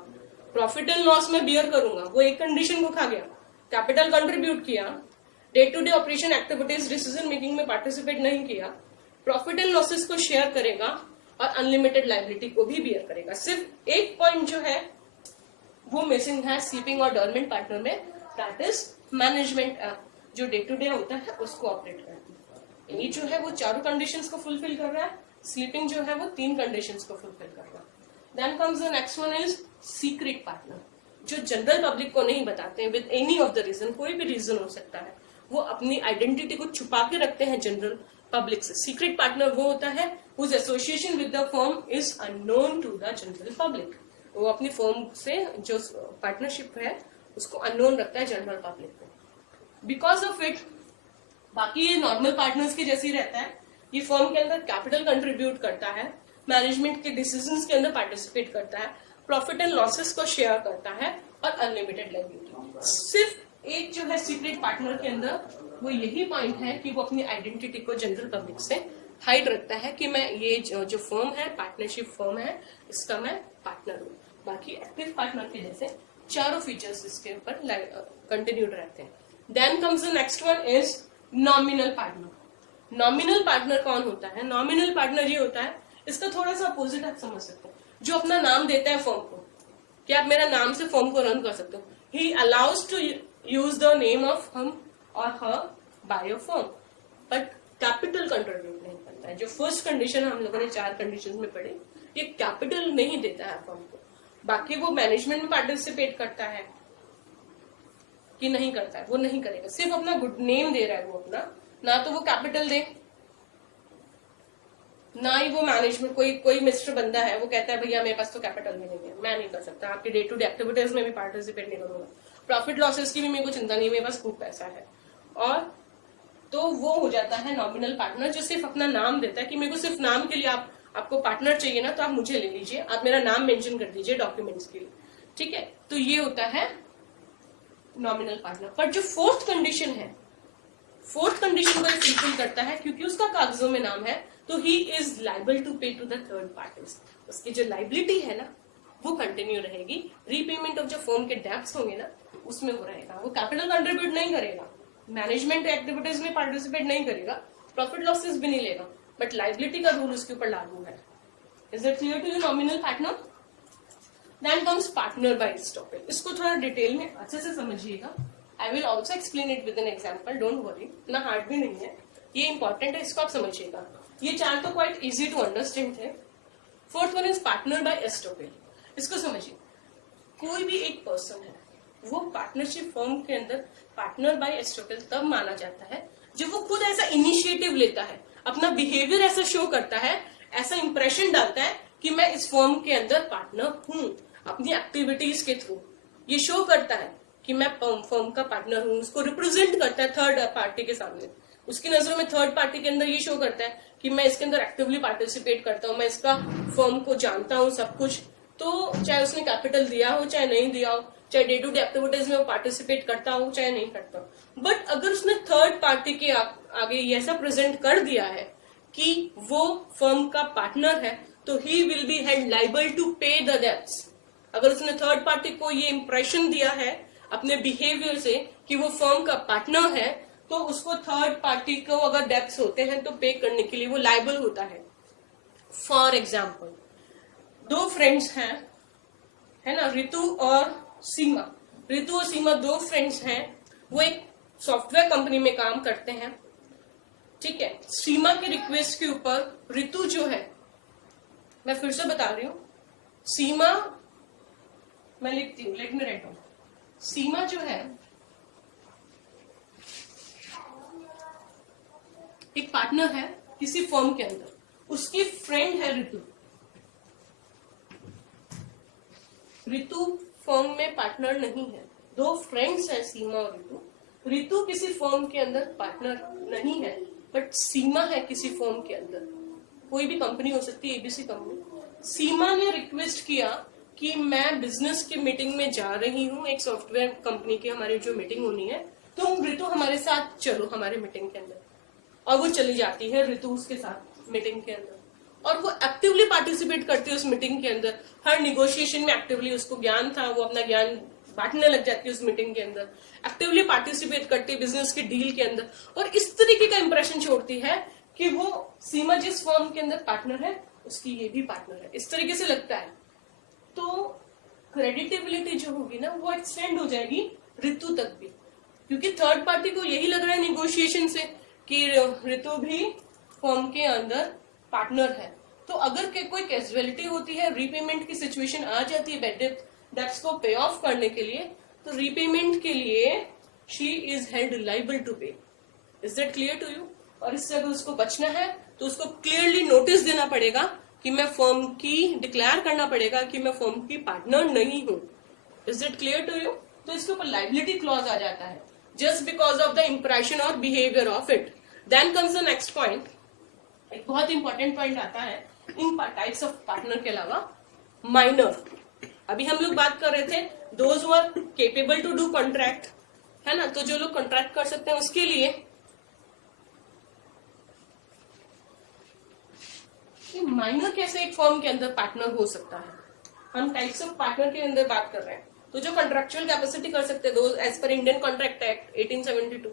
प्रॉफिट एंड लॉस में बियर करूंगा। वो एक कंडीशन को खा गया, कैपिटल कंट्रीब्यूट किया, day to day operation activities decision making में पार्टिसिपेट नहीं किया, प्रॉफिट एंड लॉसेस को शेयर करेगा और अनलिमिटेड लाइबिलिटी को भी बियर करेगा। सिर्फ एक पॉइंट जो है वो मिसिंग है स्लीपिंग और डोरमेंट पार्टनर में, दैट इज मैनेजमेंट जो डे टू डे होता है उसको ऑपरेट करता है। ये जो है वो चारों कंडीशंस को फुलफिल कर रहा है, स्लीपिंग जो है वो तीन कंडीशंस को फुलफिल कर रहा है। Then comes the next one is secret partner, जो जनरल पब्लिक को नहीं बताते हैं with any of the reason, कोई भी रीजन हो सकता है, वो अपनी आइडेंटिटी को छुपा के रखते हैं जनरल पब्लिक से। सीक्रेट पार्टनर वो होता है whose association with the firm is unknown to the general public। वो अपनी फर्म से जो पार्टनरशिप है उसको अननोन रखता है जनरल पब्लिक को। बिकॉज ऑफ इट बाकी ये नॉर्मल पार्टनर्स के जैसे ही रहता है, ये फर्म के अंदर कैपिटल कंट्रीब्यूट करता है, मैनेजमेंट के डिसीजंस के अंदर पार्टिसिपेट करता है, प्रॉफिट एंड लॉसेस को शेयर करता है, और अनलिमिटेड लाइबिलिटी। सिर्फ एक जो है सीक्रेट पार्टनर के अंदर वो यही पॉइंट है कि वो अपनी आइडेंटिटी को जनरल पब्लिक से हाइड रखता है कि मैं ये जो फर्म है, पार्टनरशिप फर्म है, इसका मैं पार्टनर हूँ। बाकी एक्टिव पार्टनर के जैसे चारों फीचर्स इसके ऊपर कंटिन्यूड रहते हैं। Then comes the next one is nominal partner. Nominal partner कौन होता है, नॉमिनल पार्टनर ये होता है, इसका थोड़ा सा अपोजिट आप समझ सकते हो, जो अपना नाम देता है फर्म को, कि आप मेरा नाम से फर्म को रन कर सकते हो। He allows to use the name of him or her by a firm, but capital contribute नहीं करता है। जो फर्स्ट कंडीशन हम लोगों ने 4 कंडीशंस में पढ़ी, ये कैपिटल नहीं देता है फर्म को। बाकी वो मैनेजमेंट में पार्टिसिपेट करता है कि नहीं करता है, वो नहीं करेगा, सिर्फ अपना गुड नेम दे रहा है वो अपना, ना तो वो कैपिटल दे, ना ही वो मैनेजमेंट। कोई मिस्टर बंदा है वो कहता है भैया मेरे पास तो कैपिटल भी नहीं है, मैं नहीं कर सकता, आपके डे टू डे एक्टिविटीज में भी पार्टिसिपेट नहीं करूंगा, प्रॉफिट लॉसेस की भी मेरे को चिंता नहीं है, मेरे पास खूब पैसा है। और तो वो हो जाता है नॉमिनल पार्टनर, जो सिर्फ अपना नाम देता है कि मेरे को सिर्फ नाम के लिए आपको पार्टनर चाहिए ना, तो आप मुझे ले लीजिए, आप मेरा नाम मेंशन कर दीजिए डॉक्यूमेंट्स के लिए, ठीक है। तो ये होता है नॉमिनल पार्टनर। पर जो फोर्थ कंडीशन है, फोर्थ कंडीशन को फुलफिल करता है क्योंकि उसका कागजों में नाम है, तो ही इज लाइबल टू पे टू द थर्ड पार्टीज। उसकी जो लाइबिलिटी है ना वो कंटिन्यू रहेगी, रीपेमेंट ऑफ जो फर्म के डेब्ट्स होंगे ना उसमें वो रहेगा, वो कैपिटल कंट्रीब्यूट नहीं करेगा, मैनेजमेंट एक्टिविटीज में पार्टिसिपेट नहीं करेगा, प्रॉफिट लॉसेस भी नहीं लेगा, बट लाइबिलिटी का रूल उसके ऊपर लागू है। Is it clear to you nominal partner? Then comes partner by estoppel. इसको थोड़ा डिटेल में अच्छे से समझिएगा। I will also explain it with an example, don't worry, ना हार्ड भी नहीं है, ये इंपॉर्टेंट है, इसको आप समझिएगा। ये चार तो क्वाइट इजी टू अंडरस्टैंड थे। Fourth one is partner by estoppel. इसको समझिए, कोई भी एक पर्सन है वो पार्टनरशिप फर्म के अंदर पार्टनर बाय एस्टॉपेल तब माना जाता है जब वो खुद ऐसा इनिशिएटिव लेता है, अपना बिहेवियर ऐसा शो करता है, ऐसा इंप्रेशन डालता है कि मैं इस फर्म के अंदर पार्टनर हूं, अपनी एक्टिविटीज के थ्रू ये शो करता है कि मैं फर्म का पार्टनर हूं, उसको रिप्रेजेंट करता है थर्ड पार्टी के सामने। उसकी नजरों में थर्ड पार्टी के अंदर ये शो करता है कि मैं इसके अंदर एक्टिवली पार्टिसिपेट करता हूँ, मैं इसका फर्म को जानता हूँ सब कुछ। तो चाहे उसने कैपिटल दिया हो चाहे नहीं दिया हो, चाहे डे टू डे एक्टिविटीज में वो पार्टिसिपेट करता हो चाहे नहीं करता, बट अगर उसने थर्ड पार्टी के आगे ऐसा प्रेजेंट कर दिया है कि वो फर्म का पार्टनर है, तो he will be held liable to pay the debts. अगर उसने थर्ड पार्टी को ये इंप्रेशन दिया है अपने बिहेवियर से कि वो फर्म का पार्टनर है, तो उसको थर्ड पार्टी को अगर डेब्ट्स होते हैं तो पे करने के लिए वो लाइबल होता है। फॉर एग्जाम्पल, दो फ्रेंड्स हैं, है ना, ऋतु और सीमा। ऋतु और सीमा दो फ्रेंड्स हैं, वो एक सॉफ्टवेयर कंपनी में काम करते हैं, ठीक है। सीमा के रिक्वेस्ट के ऊपर ऋतु जो है, मैं फिर से बता रही हूं, सीमा, मैं लिखती हूं, लेट मी राइट डाउन। सीमा जो है एक पार्टनर है किसी फर्म के अंदर, उसकी फ्रेंड है ऋतु। ऋतु फर्म में पार्टनर नहीं है, दो फ्रेंड्स है सीमा और ऋतु। ऋतु किसी फर्म के अंदर पार्टनर नहीं है, बट सीमा है किसी फर्म के अंदर, कोई भी कंपनी हो सकती है, एबीसी कंपनी। सीमा ने रिक्वेस्ट किया कि मैं बिजनेस की मीटिंग में जा रही हूँ, एक सॉफ्टवेयर कंपनी की हमारी जो मीटिंग होनी है, तुम ऋतु हमारे साथ चलो हमारे मीटिंग के अंदर। और वो चली जाती है ऋतु उसके साथ मीटिंग के अंदर, और वो एक्टिवली पार्टिसिपेट करती है उस मीटिंग के अंदर, हर निगोशिएशन में एक्टिवली, उसको ज्ञान था, वो अपना ज्ञान बांटने लग जाती है उस मीटिंग के अंदर, एक्टिवली पार्टिसिपेट करती है बिजनेस की डील के अंदर, और इस तरीके का इंप्रेशन छोड़ती है कि वो सीमा जिस फर्म के अंदर पार्टनर है उसकी ये भी पार्टनर है, इस तरीके से लगता है। तो क्रेडिटेबिलिटी जो होगी ना वो एक्सटेंड हो जाएगी ऋतु तक भी, क्योंकि थर्ड पार्टी को यही लग रहा है निगोशिएशन से कि ऋतु भी फर्म के अंदर पार्टनर है। तो अगर कोई कैजुअलिटी होती है, रीपेमेंट की सिचुएशन आ जाती है बैड डेब्ट्स को पे ऑफ करने के लिए, तो रीपेमेंट के लिए she is held liable to pay. Is that clear to you? और इससे अगर उसको बचना है तो उसको क्लियरली नोटिस देना पड़ेगा कि मैं फर्म की, डिक्लेयर करना पड़ेगा कि मैं फर्म की पार्टनर नहीं हूं। Is that clear to you? तो इसके ऊपर लाइबिलिटी क्लॉज आ जाता है, just because of the impression और behaviour of it. Then comes the next point, एक बहुत इंपॉर्टेंट पॉइंट आता है इन टाइप्स ऑफ पार्टनर के अलावा, माइनर। अभी हम लोग बात कर रहे थे those who are capable to do contract, है ना, तो जो लोग कॉन्ट्रैक्ट कर सकते हैं उसके लिए माइनर कैसे एक फर्म के अंदर पार्टनर हो सकता है। हम टाइप्स ऑफ पार्टनर के अंदर बात कर रहे हैं, तो जो कॉन्ट्रेक्चुअल कैपेसिटी कर सकते हैं, though as per Indian contract act 1872,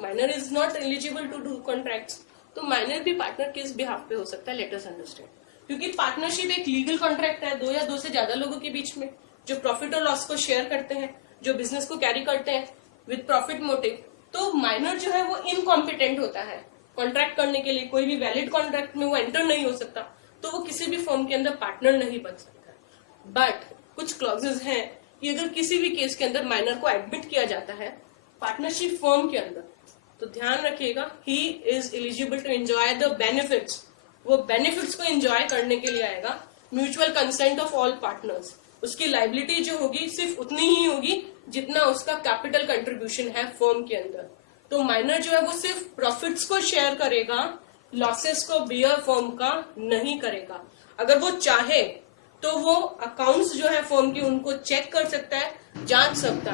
minor is not eligible to do contracts, तो माइनर भी पार्टनर किस बिहाफ पे हो सकता है, लेट अस अंडरस्टैंड। क्योंकि पार्टनरशिप एक लीगल कॉन्ट्रैक्ट है दो या दो से ज्यादा लोगों के बीच में, जो प्रॉफिट और लॉस को शेयर करते हैं, जो बिजनेस को कैरी करते हैं विद प्रॉफिट मोटिव। तो माइनर जो है वो इनकॉम्पिटेंट होता है कॉन्ट्रैक्ट करने के लिए, कोई भी वैलिड कॉन्ट्रैक्ट में वो एंटर नहीं हो सकता, तो वो किसी भी फर्म के अंदर पार्टनर नहीं बन सकता। बट कुछ क्लॉजेस हैं कि अगर किसी भी केस के अंदर माइनर को एडमिट किया जाता है पार्टनरशिप फर्म के अंदर, तो ध्यान रखिएगा he is eligible to enjoy the benefits, वो बेनिफिट्स को एंजॉय करने के लिए आएगा mutual consent of all partners. उसकी लाइबिलिटी जो होगी सिर्फ उतनी ही होगी जितना उसका कैपिटल कंट्रीब्यूशन है फर्म के अंदर। तो माइनर जो है वो सिर्फ प्रॉफिट्स को शेयर करेगा, लॉसेस को बियर फर्म का नहीं करेगा। अगर वो चाहे तो वो अकाउंट्स जो है फर्म की उनको चेक कर सकता है, जांच सकता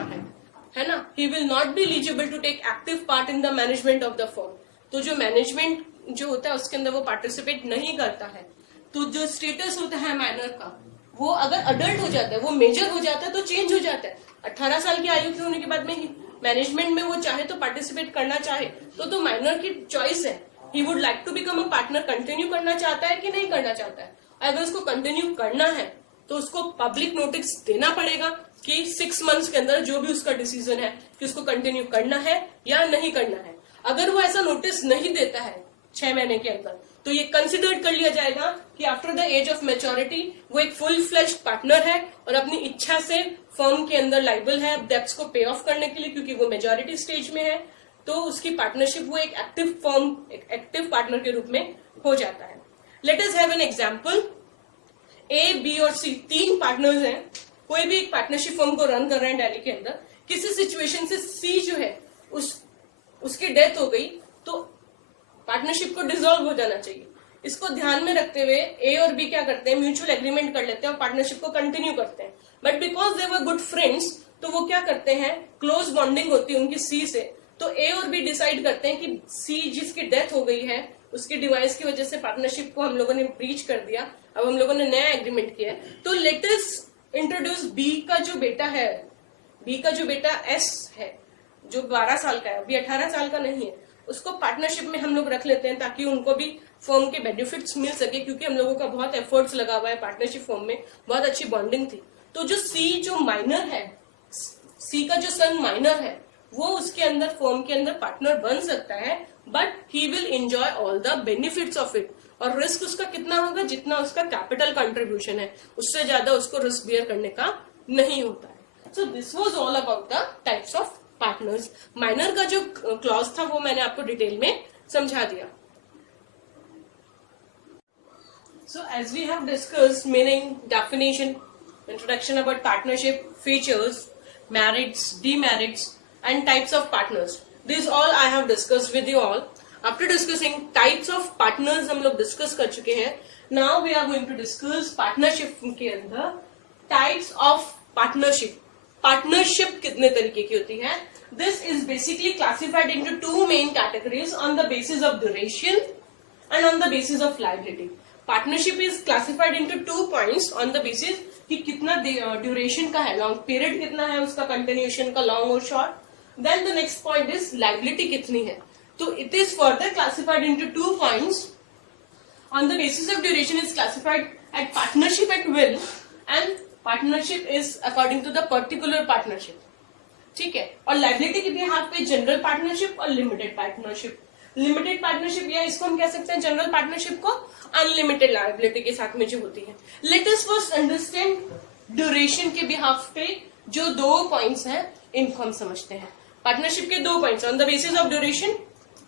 है ना। He will not be eligible to take active part in the management of the firm, तो जो मैनेजमेंट जो होता है उसके अंदर वो पार्टिसिपेट नहीं करता है। तो जो स्टेटस होता है माइनर का वो अगर अडल्ट हो जाता है, वो मेजर हो जाता है तो चेंज हो जाता है। 18 साल की आयु के होने के बाद में ही मैनेजमेंट में वो चाहे तो पार्टिसिपेट करना चाहे तो माइनर की चॉइस है। He would like to become a partner, continue करना चाहता है कि नहीं करना चाहता है। अगर उसको कंटिन्यू करना है तो उसको पब्लिक नोटिस देना पड़ेगा कि 6 मंथ्स के अंदर जो भी उसका डिसीजन है कि उसको कंटिन्यू करना है या नहीं करना है। अगर वो ऐसा नोटिस नहीं देता है 6 महीने के अंदर तो ये कंसिडर कर लिया जाएगा कि after the age of maturity वो एक फुल फ्लेश्ड पार्टनर है और अपनी इच्छा से फर्म के अंदर लाइबल है डेब्ट्स को पे ऑफ करने के लिए, क्योंकि वो मेजॉरिटी स्टेज में है। तो उसकी पार्टनरशिप वो एक एक्टिव पार्टनर के रूप में हो जाता है। Let us have an example. A, B और सी 3 पार्टनर्स हैं। कोई भी एक पार्टनरशिप फर्म को रन कर रहे हैं दिल्ली के अंदर। किसी सिचुएशन से सी जो है उसकी डेथ हो गई तो पार्टनरशिप को डिसॉल्व हो जाना चाहिए। इसको ध्यान में रखते हुए ए और बी क्या करते हैं, म्यूचुअल एग्रीमेंट कर लेते हैं और पार्टनरशिप को कंटिन्यू करते हैं। But because they were good friends तो वो क्या करते हैं, क्लोज बॉन्डिंग होती है उनकी सी से, तो ए और बी डिसाइड करते हैं कि सी जिसकी डेथ हो गई है उसकी डिवाइस की वजह से पार्टनरशिप को हम लोगों ने ब्रीच कर दिया, अब हम लोगों ने नया एग्रीमेंट किया है। तो लेट अस इंट्रोड्यूस बी का जो बेटा एस है जो 12 साल का है, अभी 18 साल का नहीं है, उसको पार्टनरशिप में हम लोग रख लेते हैं ताकि उनको भी फर्म के बेनिफिट्स मिल सके, क्योंकि हम लोगों का बहुत एफर्ट्स लगा हुआ है पार्टनरशिप फर्म में, बहुत अच्छी बॉन्डिंग थी। तो जो सी जो माइनर है, सी का जो सन माइनर है वो उसके अंदर फर्म के अंदर पार्टनर बन सकता है, but he will enjoy all the benefits of it. और रिस्क उसका कितना होगा, जितना उसका कैपिटल कंट्रीब्यूशन है उससे ज्यादा उसको रिस्क बियर करने का नहीं होता है। सो this was all about the types of partners. Minor का जो क्लॉज था वो मैंने आपको डिटेल में समझा दिया। So as we have discussed meaning, definition, introduction about partnership, features, merits, demerits and types of partners. These all I have discussed with you all. After discussing types of partners हम लोग discuss कर चुके हैं. Now we are going to discuss partnership के अंदर types of partnership. Partnership कितने तरीके की होती है? This is basically classified into 2 main categories on the basis of duration and on the basis of liability. Partnership is classified into 2 points on the basis कि कितना ड्यूरेशन का है, लॉन्ग पीरियड कितना है उसका, कंटिन्यूएशन का लॉन्ग और short. Then the next point is liability कितनी है। तो it is further classified into 2 points on the basis of duration is classified at partnership at will and partnership is according to the particular partnership. ठीक है, और लाइबिलिटी के बिहाफ पे जनरल पार्टनरशिप और लिमिटेड पार्टनरशिप। लिमिटेड पार्टनरशिप या इसको हम कह सकते हैं जनरल पार्टनरशिप को अनलिमिटेड लायबिलिटी के साथ में जो होती है। लेट अस फर्स्ट अंडरस्टैंड ड्यूरेशन के बिहाफ पे जो 2 पॉइंट्स हैं इनको हम समझते हैं। पार्टनरशिप के 2 points on the basis of duration,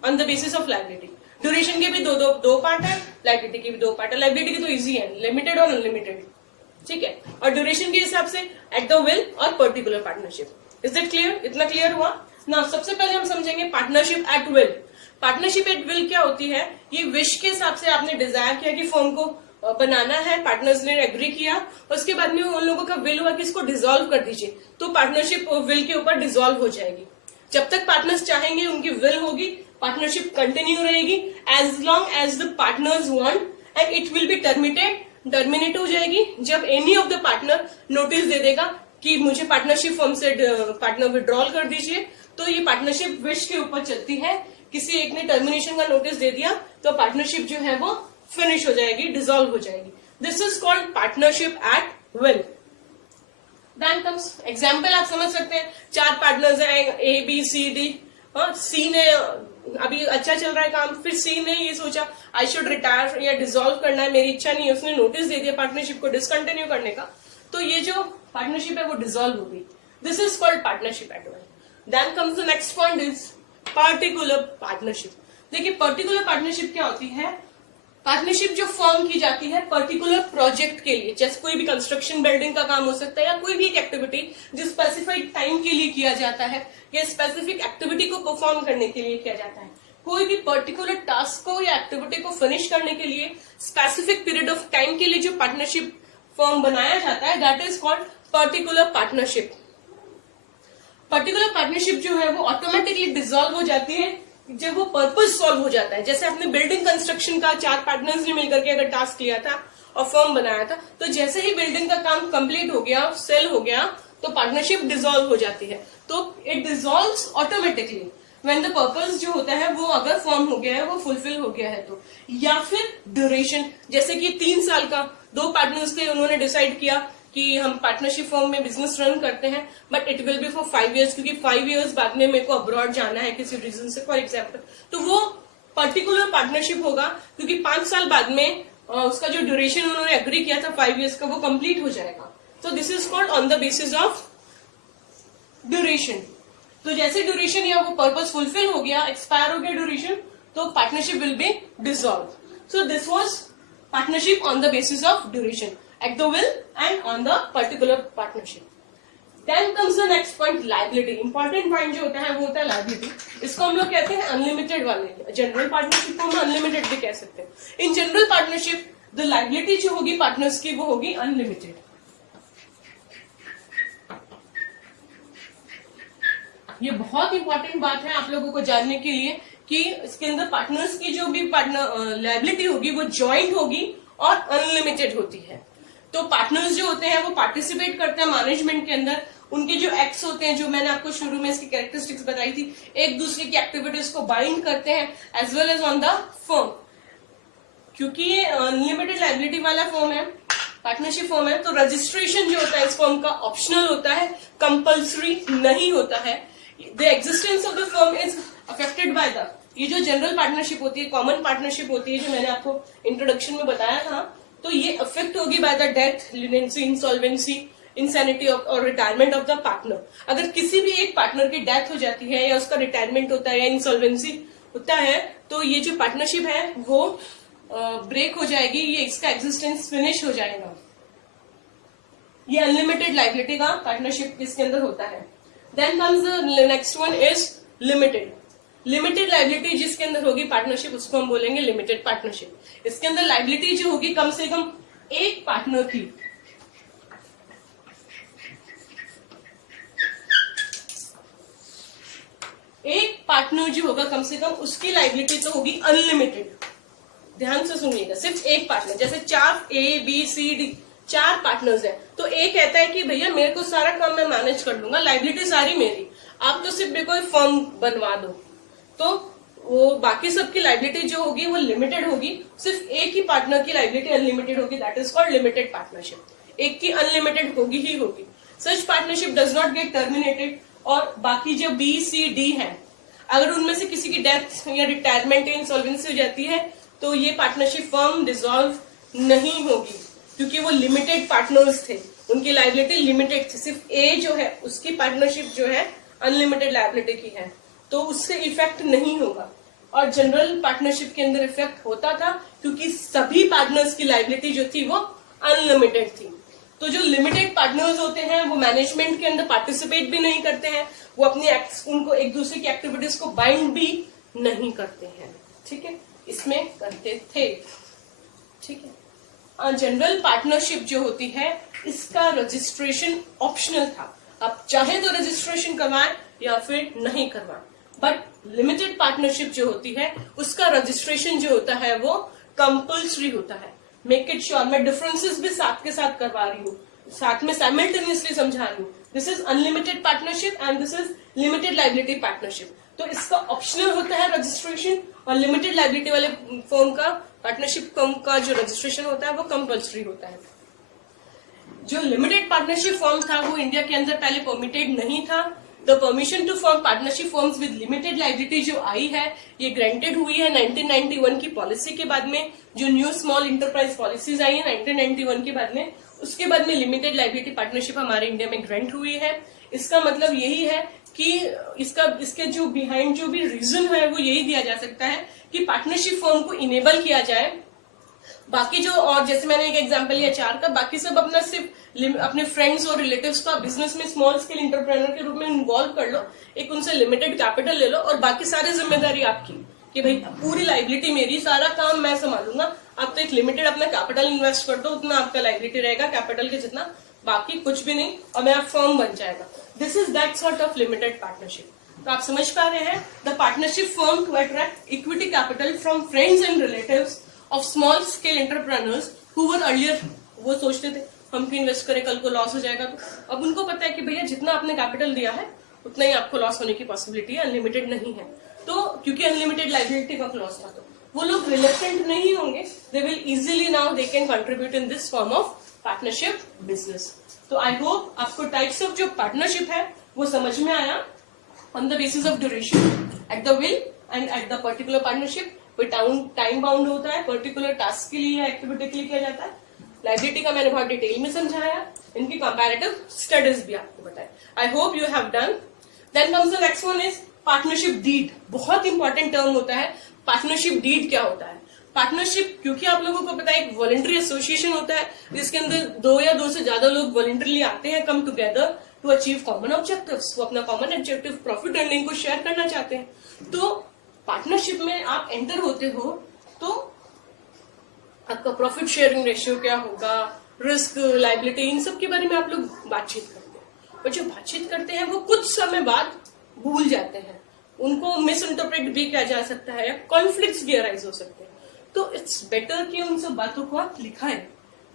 on the basis of liability. Duration के भी दो पार्ट है, लायबिलिटी के भी 2 पार्ट है। लायबिलिटी की तो इजी है, लिमिटेड और अनलिमिटेड। ठीक है, और ड्यूरेशन के हिसाब से एट द विल और particular partnership. Is that clear? इतना क्लियर हुआ ना? सबसे पहले हम समझेंगे partnership at will. Partnership at will क्या होती है? ये विश के हिसाब से आपने डिजायर किया कि फर्म को बनाना है, पार्टनर्स ने एग्री किया, उसके बाद में उन लोगों का विल हुआ कि इसको डिसॉल्व कर दीजिए, तो पार्टनरशिप विल के ऊपर डिसॉल्व हो जाएगी। जब तक पार्टनर्स चाहेंगे उनकी विल होगी, पार्टनरशिप कंटिन्यू रहेगी as long as the partners want and it will be terminate हो जाएगी जब any of the partner notice दे देगा कि मुझे पार्टनरशिप फर्म से पार्टनर विड्रॉल कर दीजिए। तो ये पार्टनरशिप विश के ऊपर चलती है। किसी एक ने टर्मिनेशन का नोटिस दे दिया तो पार्टनरशिप जो है वो फिनिश हो जाएगी, डिसॉल्व हो जाएगी। This is called partnership at will. Then comes example, आप समझ सकते हैं 4 पार्टनर्स हैं ए बी सी डी। सी ने अभी अच्छा चल रहा है काम, फिर सी ने ये सोचा आई शुड रिटायर या डिसॉल्व करना है, मेरी इच्छा नहीं है, उसने नोटिस दे दिया पार्टनरशिप को डिसकंटिन्यू करने का, तो ये जो पार्टनरशिप है वो डिसॉल्व हो गई। This is called partnership at will. Then comes the next point is particular partnership. देखिए पर्टिकुलर पार्टनरशिप क्या होती है? पार्टनरशिप जो फॉर्म की जाती है पर्टिकुलर प्रोजेक्ट के लिए, जैसे कोई भी कंस्ट्रक्शन बिल्डिंग का काम हो सकता है या कोई भी एक एक्टिविटी जो स्पेसिफाइड टाइम के लिए किया जाता है या स्पेसिफिक एक्टिविटी को परफॉर्म करने के लिए किया जाता है। कोई भी पर्टिकुलर टास्क को या एक्टिविटी को फिनिश करने के लिए स्पेसिफिक पीरियड ऑफ टाइम के लिए जो पार्टनरशिप फॉर्म बनाया जाता है that is called particular partnership. Particular partnership जो है वो ऑटोमेटिकली डिसॉल्व हो जाती है जब वो पर्पज सॉल्व हो जाता है, जैसे आपने बिल्डिंग कंस्ट्रक्शन का 4 पार्टनर्स ने मिलकर के अगर टास्क लिया था और फर्म बनाया था, तो जैसे ही बिल्डिंग का काम कंप्लीट हो गया, सेल हो गया, तो पार्टनरशिप डिसॉल्व हो जाती है। तो it dissolves automatically when the purpose जो होता है वो अगर फॉर्म हो गया है, वो फुलफिल हो गया है तो। या फिर ड्यूरेशन, जैसे कि 3 साल का 2 पार्टनर्स थे, उन्होंने डिसाइड किया कि हम पार्टनरशिप फॉर्म में बिजनेस रन करते हैं, but it will B for 5 years, क्योंकि 5 इयर्स बाद में मेरे को अब्रॉड जाना है किसी रीजन से, फॉर एग्जाम्पल, तो वो पर्टिकुलर पार्टनरशिप होगा, क्योंकि 5 साल बाद में उसका जो ड्यूरेशन उन्होंने एग्री किया था 5 इयर्स का, वो कंप्लीट हो जाएगा। तो this is called on the basis of duration. तो जैसे ड्यूरेशन या वो पर्पस फुलफिल हो गया, एक्सपायर हो गया ड्यूरेशन, तो partnership will be dissolve. So this was partnership on the basis of duration, at the will and on the particular partnership. Then comes the next point, liability. Important point जो होता है वो होता है लायबिलिटी। इसको हम लोग कहते हैं अनलिमिटेड वाले। जनरल पार्टनरशिप को हम अनलिमिटेड भी कह सकते हैं। In general partnership the liability जो होगी पार्टनर्स की वो होगी अनलिमिटेड। ये बहुत इंपॉर्टेंट बात है आप लोगों को जानने के लिए कि इसके अंदर पार्टनर्स की जो भी पार्टनर लायबिलिटी होगी वो जॉइंट होगी और अनलिमिटेड होती है। तो पार्टनर्स जो होते हैं वो पार्टिसिपेट करते हैं मैनेजमेंट के अंदर। उनके जो एक्ट्स होते हैं, जो मैंने आपको शुरू में इसकी कैरेक्टरिस्टिक्स बताई थी, एक दूसरे की एक्टिविटीज को बाइंड करते हैं as well as on the firm. क्योंकि ये अनलिमिटेड लायबिलिटी वाला फर्म है, पार्टनरशिप फर्म है, तो रजिस्ट्रेशन जो होता है इस फर्म का ऑप्शनल होता है, कंपल्सरी नहीं होता है। The existence of the firm is affected by the, ये जो जनरल पार्टनरशिप होती है, कॉमन पार्टनरशिप होती है, जो मैंने आपको इंट्रोडक्शन में बताया था, तो ये अफेक्ट होगी by the death, lunacy, insolvency, insanity और रिटायरमेंट ऑफ द पार्टनर। अगर किसी भी एक पार्टनर की डेथ हो जाती है या उसका रिटायरमेंट होता है या इंसॉल्वेंसी होता है, तो ये जो पार्टनरशिप है वो ब्रेक हो जाएगी, ये इसका एग्जिस्टेंस फिनिश हो जाएगा। ये अनलिमिटेड लायबिलिटी का पार्टनरशिप इसके अंदर होता है। Then comes the next one is limited. Limited liability जिसके अंदर होगी पार्टनरशिप, उसको हम बोलेंगे लिमिटेड पार्टनरशिप। इसके अंदर लायबिलिटी जो होगी कम से कम एक पार्टनर की, एक पार्टनर जो होगा कम से कम उसकी लायबिलिटी तो होगी अनलिमिटेड। ध्यान से सुनिएगा, सिर्फ एक पार्टनर, जैसे 4 A B C D 4 partners हैं, तो एक कहता है कि भैया मेरे को सारा काम मैं मैनेज कर लूंगा, लायबिलिटी सारी मेरी, आप तो सिर्फ मेरे को फर्म बनवा दो, तो वो बाकी सबकी लायबिलिटी जो होगी वो लिमिटेड होगी, सिर्फ एक ही पार्टनर की लायबिलिटी अनलिमिटेड होगी। That is called limited partnership. एक की अनलिमिटेड होगी ही होगी। Such partnership does not get terminated. और बाकी जो B C D है, अगर उनमें से किसी की डेथ या रिटायरमेंट या इंसॉल्वेंसी हो जाती है, तो ये पार्टनरशिप फर्म डिसॉल्व नहीं होगी, क्योंकि वो लिमिटेड पार्टनर्स थे, उनकी लायबिलिटी लिमिटेड थी। सिर्फ A जो है उसकी पार्टनरशिप जो है अनलिमिटेड लायबिलिटी की है, तो उससे इफेक्ट नहीं होगा। और जनरल पार्टनरशिप के अंदर इफेक्ट होता था, क्योंकि सभी पार्टनर्स की लायबिलिटी जो थी वो अनलिमिटेड थी। तो जो लिमिटेड पार्टनर्स होते हैं वो मैनेजमेंट के अंदर पार्टिसिपेट भी नहीं करते हैं, वो अपनी उनको एक दूसरे की एक्टिविटीज को बाइंड भी नहीं करते हैं। ठीक है, इसमें करते थे। ठीक है, जनरल पार्टनरशिप जो होती है इसका रजिस्ट्रेशन ऑप्शनल था, आप चाहे तो रजिस्ट्रेशन करवाएं या फिर नहीं करवाएं, बट लिमिटेड पार्टनरशिप जो होती है उसका रजिस्ट्रेशन जो होता है वो कंपल्सरी होता है। मेक इट श्योर, मैं डिफरेंसेस भी साथ के साथ करवा रही हूँ, साथ में साइमल्टेनियसली समझा रही हूँ। This is unlimited partnership and this is limited liability partnership. तो इसका ऑप्शनल होता है रजिस्ट्रेशन, और लिमिटेड लायबिलिटी वाले फर्म का पार्टनरशिप का जो रजिस्ट्रेशन होता है वो कंपल्सरी होता है। जो लिमिटेड पार्टनरशिप फॉर्म था वो इंडिया के अंदर पहले परमिटेड नहीं था। The permission to form partnership forms with limited liability जो आई है ये ग्रांटेड हुई है 1991 की पॉलिसी के बाद में। जो न्यू स्मॉल इंटरप्राइज पॉलिसीज आई है 1991 के बाद में, उसके बाद में लिमिटेड लायबिलिटी पार्टनरशिप हमारे इंडिया में ग्रांट हुई है। इसका मतलब यही है कि इसके जो बिहाइंड जो भी रीजन है वो यही दिया जा सकता है कि पार्टनरशिप फॉर्म को इनेबल किया जाए। बाकी जो, और जैसे मैंने एक एग्जांपल लिया 4 का, बाकी सब अपना सिर्फ अपने फ्रेंड्स और रिलेटिव्स का बिजनेस में स्मॉल स्केल इंटरप्रेन्योर के रूप में इन्वॉल्व कर लो, एक उनसे लिमिटेड कैपिटल ले लो, और बाकी सारी जिम्मेदारी आपकी कि भाई पूरी लायबिलिटी मेरी, सारा काम मैं संभालूंगा। आप तो एक लिमिटेड अपना कैपिटल इन्वेस्ट कर दो, उतना आपका लायबिलिटी रहेगा कैपिटल के जितना, बाकी कुछ भी नहीं, और मेरा फर्म बन जाएगा। This is that sort of limited partnership. तो आप समझ पा रहे हैं, the partnership firm to attract equity capital from friends and relatives of small scale entrepreneurs who were earlier, वो सोचते थे हम क्यों इन्वेस्ट करें, कल को लॉस हो जाएगा। तो अब उनको पता है कि भैया जितना आपने कैपिटल दिया है उतना ही आपको लॉस होने की पॉसिबिलिटी है, अनलिमिटेड नहीं है। तो क्योंकि अनलिमिटेड लाइबिलिटी का क्लॉज था, तो वो लोग रिलेक्टेंट नहीं होंगे, they will easily now they can contribute in this form of partnership business. तो आई होप आपको टाइप्स ऑफ जो पार्टनरशिप है वो समझ में आया। On the basis of duration, at the will and at the particular partnership, time bound होता है, पर्टिकुलर टास्क के लिए, एक्टिविटी के लिए किया जाता है। लाइबिलिटी का मैंने बहुत डिटेल में समझाया, इनकी कंपैरेटिव स्टडीज भी आपको बताया। I hope you have done. Then comes the next one is partnership deed. बहुत इंपॉर्टेंट टर्म होता है पार्टनरशिप डीड। क्या होता है पार्टनरशिप? क्योंकि आप लोगों को पता है एक वॉलंटरी एसोसिएशन होता है जिसके अंदर 2 या 2 से ज्यादा लोग वॉलंटरीली आते हैं, come together to achieve common objectives. वो अपना कॉमन ऑब्जेक्टिव प्रॉफिट अर्निंग को शेयर करना चाहते हैं। तो पार्टनरशिप में आप एंटर होते हो तो आपका प्रॉफिट शेयरिंग रेशियो क्या होगा, रिस्क, लाइबिलिटी, इन सब के बारे में आप लोग बातचीत करते हैं। और जो बातचीत करते हैं वो कुछ समय बाद भूल जाते हैं, उनको मिस इंटरप्रेट भी किया जा सकता है, कॉन्फ्लिक्ट्स भी अराइज हो सकते हैं। तो इट्स बेटर कि उन सब बातों को आप लिखाएं,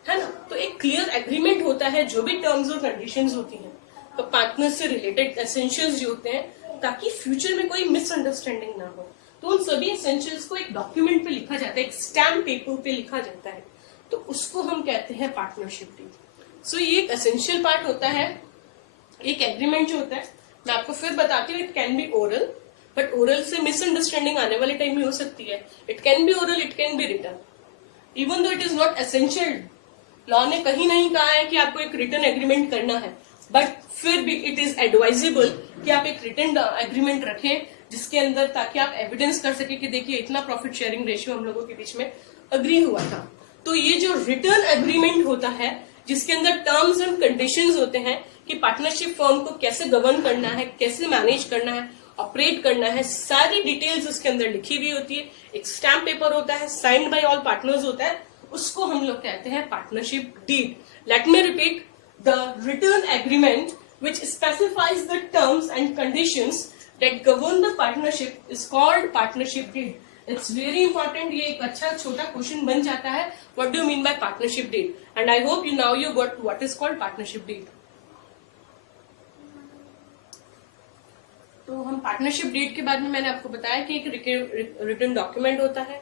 है ना। तो एक क्लियर एग्रीमेंट होता है, जो भी टर्म्स और कंडीशंस होती हैं, तो पार्टनर से रिलेटेड एसेंशियल्स जो होते हैं, ताकि फ्यूचर में कोई मिसअंडरस्टैंडिंग ना हो। तो उन सभी एसेंशियल्स को एक डॉक्यूमेंट पे लिखा जाता है, एक स्टैम्प पेपर पे लिखा जाता है, तो उसको हम कहते हैं पार्टनरशिप डीड। सो ये एक एसेंशियल पार्ट होता है। एक एग्रीमेंट जो होता है, मैं आपको फिर बताती हूँ, it can be oral, but oral से मिसअंडरस्टैंडिंग आने वाले टाइम में हो सकती है। It can be oral, it can be written, even though it is not essential. Law ने कहीं नहीं कहा है कि आपको एक रिटन एग्रीमेंट करना है, बट फिर भी इट इज एडवाइजेबल कि आप एक रिटन एग्रीमेंट रखें जिसके अंदर, ताकि आप एविडेंस कर सके कि देखिए इतना प्रॉफिट शेयरिंग रेशियो हम लोगों के बीच में अग्री हुआ था। तो ये जो रिटर्न एग्रीमेंट होता है जिसके अंदर टर्म्स एंड कंडीशंस होते हैं कि पार्टनरशिप फर्म को कैसे गवर्न करना है, कैसे मैनेज करना है, ऑपरेट करना है, सारी डिटेल्स उसके अंदर लिखी हुई होती है। एक स्टैम्प पेपर होता है, साइंड बाय ऑल पार्टनर्स होता है, उसको हम लोग कहते हैं partnership deed. Let me repeat, the written agreement which specifies the terms and conditions that govern the partnership is called partnership deed. It's very important. ये एक अच्छा छोटा क्वेश्चन बन जाता है, what do you mean by partnership deed? And I hope you now you got what is called partnership deed. तो हम पार्टनरशिप डीड के बारे में मैंने आपको बताया कि एक रिटर्न डॉक्यूमेंट होता है,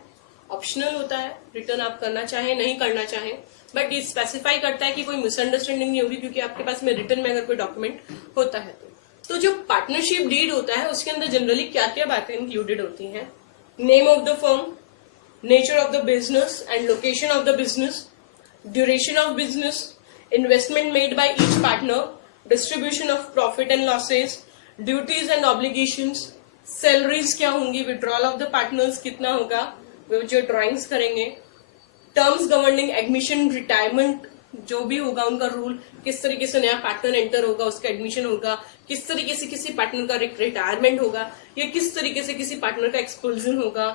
ऑप्शनल होता है, रिटर्न आप करना चाहें नहीं करना चाहें, बट ये स्पेसिफाई करता है कि कोई मिसअंडरस्टैंडिंग नहीं होगी क्योंकि आपके पास में रिटर्न में अगर कोई डॉक्यूमेंट होता है तो जो पार्टनरशिप डीड होता है उसके अंदर जनरली क्या क्या बातें इंक्लूडेड होती हैं? Name of the firm, nature of the business and location of the business, duration of business, investment made by each partner, distribution of profit and losses, duties and obligations, salaries क्या होंगी, विड्रॉल ऑफ द पार्टनर्स कितना होगा, जो ड्राइंग्स करेंगे, टर्म्स गवर्निंग एडमिशन, रिटायरमेंट जो भी होगा उनका रूल, किस तरीके से नया पार्टनर एंटर होगा उसका एडमिशन होगा, किस तरीके से किसी पार्टनर का रिटायरमेंट होगा, या किस तरीके से किसी पार्टनर का एक्सक्लूजन होगा,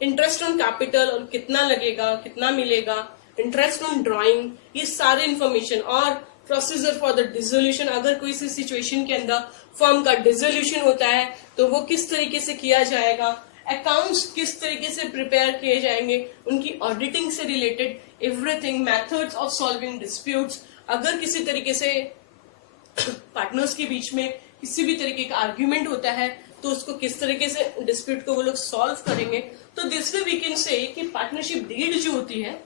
इंटरेस्ट ऑन कैपिटल और कितना लगेगा, कितना मिलेगा, इंटरेस्ट ऑन ड्राइंग, ये सारे इन्फॉर्मेशन, और प्रोसीजर फॉर द डिसोल्यूशन, अगर कोई सी सिचुएशन के अंदर फर्म का डिसोल्यूशन होता है तो वो किस तरीके से किया जाएगा, अकाउंट्स किस तरीके से प्रिपेयर किए जाएंगे, उनकी ऑडिटिंग से related everything, methods of solving disputes, अगर किसी तरीके से पार्टनर्स के बीच में किसी भी तरीके का आर्ग्यूमेंट होता है तो उसको किस तरीके से डिस्प्यूट को वो लोग सॉल्व करेंगे। तो दिस वे वी कैन से कि पार्टनरशिप डीड जो होती है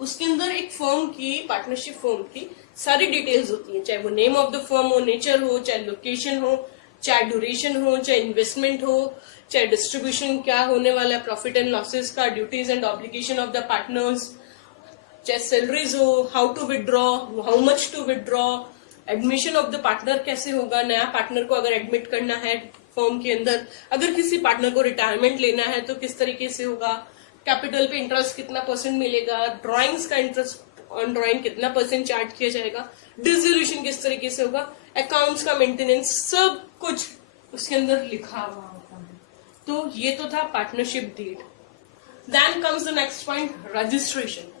उसके अंदर एक फर्म की, पार्टनरशिप फर्म की सारी डिटेल्स होती है, चाहे वो नेम ऑफ द फर्म हो, नेचर हो, चाहे लोकेशन हो, चाहे ड्यूरेशन हो, चाहे इन्वेस्टमेंट हो, चाहे डिस्ट्रीब्यूशन क्या होने वाला है, प्रॉफिट एंड लॉसेस का, duties and obligation of the partners, चाहे सैलरीज हो, how to withdraw, how much to withdraw, admission of the partner कैसे होगा, नया पार्टनर को अगर एडमिट करना है फर्म के अंदर, अगर किसी पार्टनर को रिटायरमेंट लेना है तो किस तरीके से होगा, कैपिटल पे इंटरेस्ट कितना % मिलेगा, ड्राइंग्स का इंटरेस्ट ऑन ड्राइंग कितना % चार्ज किया जाएगा, डिसोल्यूशन किस तरीके से होगा, अकाउंट्स का मेंटेनेंस, सब कुछ उसके अंदर लिखा हुआ होता है। तो ये तो था partnership deed. Then comes the next point, registration.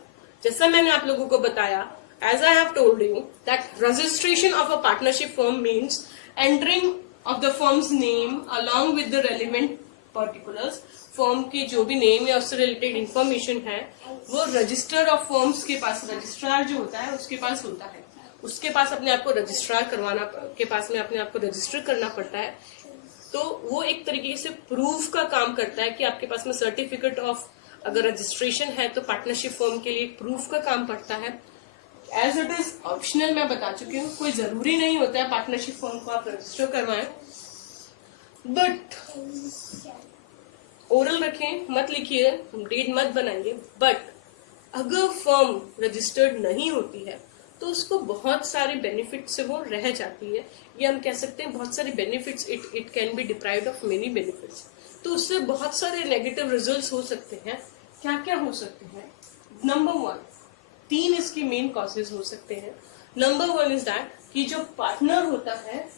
जैसा मैंने आप लोगों को बताया, as I have told you that registration of a partnership firm means entering of the firm's name along with the relevant particulars. Firm की जो भी नेम या उससे रिलेटेड इंफॉर्मेशन है वो रजिस्टर ऑफ फर्म्स के पास, रजिस्ट्रार जो होता है उसके पास होता है, उसके पास अपने आप को रजिस्ट्रार करवाना, के पास में अपने आप को रजिस्टर करना पड़ता है। तो वो एक तरीके से प्रूफ का काम करता है कि आपके पास में सर्टिफिकेट ऑफ, अगर रजिस्ट्रेशन है तो पार्टनरशिप फर्म के लिए प्रूफ का काम पड़ता है। एज इट इज ऑप्शनल, मैं बता चुकी हूँ, कोई जरूरी नहीं होता है पार्टनरशिप फर्म को आप रजिस्टर करवाएं, बट ओरल रखें, मत लिखिए, डेट मत बनाइए। बट अगर फर्म रजिस्टर्ड नहीं होती है तो उसको बहुत सारे बेनिफिट से वो रह जाती है, ये हम कह सकते हैं बहुत सारे benefits, it can B deprived of many benefits. तो उससे बहुत सारे नेगेटिव रिजल्ट्स हो सकते हैं। क्या क्या हो सकते हैं? नंबर 1, 3 इसके मेन कॉजेज हो सकते हैं। नंबर 1 इज दैट कि जो पार्टनर होता है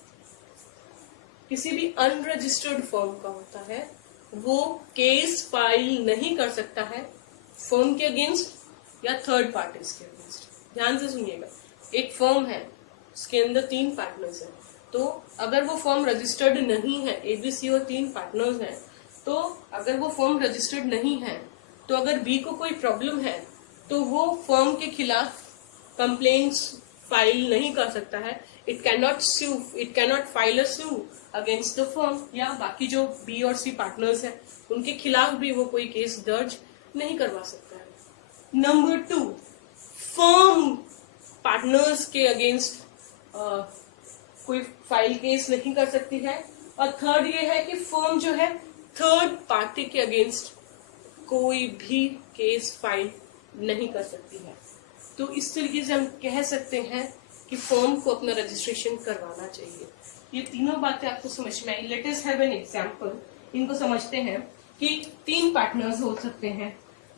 किसी भी अनरजिस्टर्ड फर्म का होता है, वो केस फाइल नहीं कर सकता है फर्म के अगेंस्ट या थर्ड पार्टीज के अगेंस्ट। ध्यान से सुनिएगा, एक फर्म है, उसके अंदर 3 पार्टनर्स हैं, तो अगर वो फर्म रजिस्टर्ड नहीं है, ABC और 3 पार्टनर्स हैं, तो अगर वो फर्म रजिस्टर्ड नहीं है तो अगर बी को कोई प्रॉब्लम है तो वो फर्म के खिलाफ कंप्लेंट्स फाइल नहीं कर सकता है। It can not file a sue against the firm, या बाकी जो बी और सी पार्टनर्स हैं उनके खिलाफ भी वो कोई केस दर्ज नहीं करवा सकता है। नंबर 2, फर्म पार्टनर्स के अगेंस्ट कोई फाइल केस नहीं कर सकती है। और थर्ड ये है कि फर्म जो है थर्ड पार्टी के अगेंस्ट कोई भी केस फाइल नहीं कर सकती है। तो इस तरीके से हम कह सकते हैं कि फर्म को अपना रजिस्ट्रेशन करवाना चाहिए। ये तीनों बातें आपको समझ में आई। Let us have an example, इनको समझते हैं कि 3 पार्टनर्स हो सकते हैं,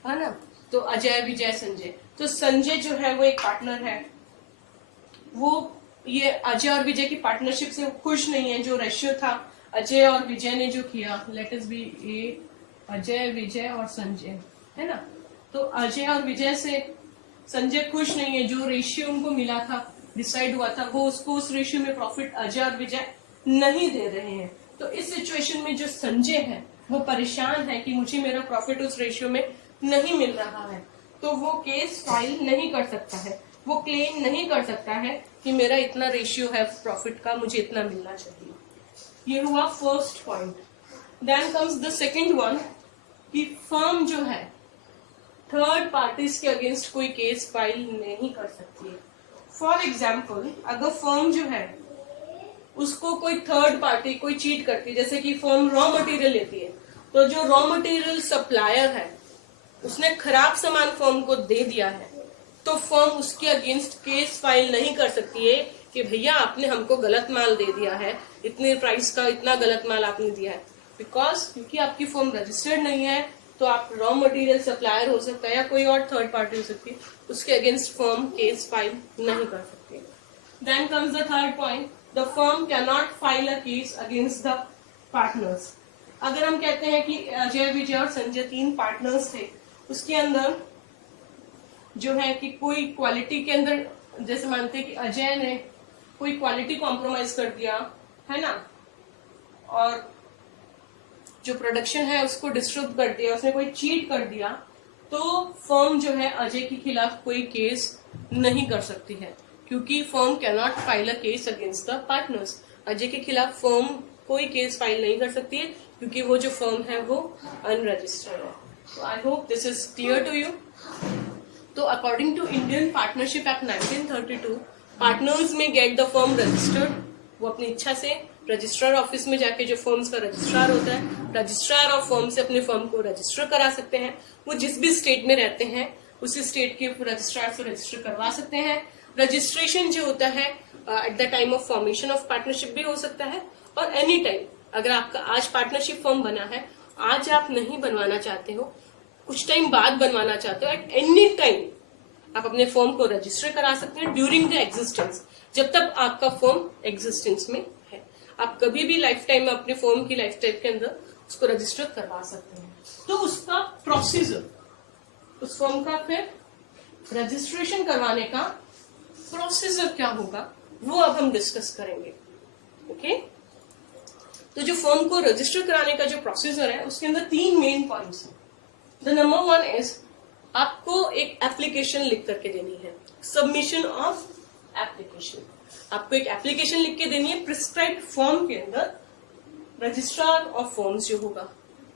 है ना। तो अजय, विजय, संजय। तो संजय जो है वो एक पार्टनर है, वो ये अजय और विजय की पार्टनरशिप से खुश नहीं है। जो रेशियो था अजय और विजय ने जो किया, लेट अस बी ए अजय, विजय और संजय, है ना। तो अजय और विजय से संजय खुश नहीं है, जो रेशियो उनको मिला था, डिसाइड हुआ था, वो उसको उस रेशियो में प्रॉफिट अजय और विजय नहीं दे रहे हैं। तो इस सिचुएशन में जो संजय है वो परेशान है कि मुझे मेरा प्रॉफिट उस रेशियो में नहीं मिल रहा है, तो वो केस फाइल नहीं कर सकता है, वो क्लेम नहीं कर सकता है कि मेरा इतना रेशियो है प्रॉफिट का, मुझे इतना मिलना चाहिए। ये हुआ first point. Then comes the second one कि फर्म जो है थर्ड पार्टीज के अगेंस्ट कोई केस फाइल नहीं कर सकती है। फॉर एग्जाम्पल, अगर फर्म जो है उसको कोई थर्ड पार्टी कोई चीट करती है, जैसे कि फर्म रॉ मटेरियल लेती है, तो जो रॉ मटेरियल सप्लायर है उसने खराब सामान फर्म को दे दिया है, तो फर्म उसके अगेंस्ट केस फाइल नहीं कर सकती है कि भैया आपने हमको गलत माल दे दिया है, इतने प्राइस का इतना गलत माल आपने दिया है। बिकॉज क्योंकि आपकी फर्म रजिस्टर्ड नहीं है, तो आप रॉ मटेरियल सप्लायर हो सकता है या कोई और थर्ड पार्टी हो सकती है, उसके अगेंस्ट फर्म केस फाइल नहीं कर सकती। Then comes the third point, the firm can not file a case against the partners. अगर हम कहते हैं कि अजय, विजय और संजय 3 पार्टनर्स थे, उसके अंदर जो है कि कोई क्वालिटी के अंदर, जैसे मानते हैं कि अजय ने कोई क्वालिटी कॉम्प्रोमाइज कर दिया, है ना, और जो प्रोडक्शन है उसको डिस्टर्ब कर दिया, उसने कोई चीट कर दिया, तो फर्म जो है अजय के खिलाफ कोई केस नहीं कर सकती है, क्योंकि firm can not file a case against the partners. Ajay के खिलाफ फर्म कोई केस फाइल नहीं कर सकती है, क्योंकि वो जो फर्म है वो अनरजिस्टर्ड है। तो I hope this is clear to you. तो according to Indian partnership act 1932, partners may get the firm registered. वो अपनी इच्छा से रजिस्ट्रार ऑफिस में जाके, जो फर्म्स का रजिस्ट्रार होता है, रजिस्ट्रार ऑफ फर्म से अपने फर्म को रजिस्टर करा सकते हैं। वो जिस भी स्टेट में रहते हैं उसी स्टेट के रजिस्ट्रार से रजिस्टर करवा सकते हैं। रजिस्ट्रेशन जो होता है at the time of formation of partnership भी हो सकता है, और एनी टाइम। अगर आपका आज पार्टनरशिप फर्म बना है, आज आप नहीं बनवाना चाहते हो, कुछ टाइम बाद बनवाना चाहते हो, एट एनी टाइम आप अपने फर्म को रजिस्टर करा सकते हैं ड्यूरिंग द एग्जिस्टेंस, जब तक आपका फर्म एग्जिस्टेंस में है। आप कभी भी लाइफ टाइम में अपने फर्म की लाइफ टाइम के अंदर उसको रजिस्टर करवा सकते हैं। तो उसका प्रोसीजर, उस फर्म का फिर रजिस्ट्रेशन करवाने का प्रोसीजर क्या होगा, वो अब हम डिस्कस करेंगे। ओके, तो जो फर्म को रजिस्टर कराने का जो प्रोसीजर है उसके अंदर 3 मेन पॉइंट्स हैं। द नंबर 1 इज आपको एक एप्लीकेशन लिख करके देनी है, सबमिशन ऑफ एप्लीकेशन। आपको एक एप्लीकेशन लिख के देनी है प्रिस्क्राइब्ड फॉर्म के अंदर। रजिस्ट्रार ऑफ फॉर्म्स जो होगा,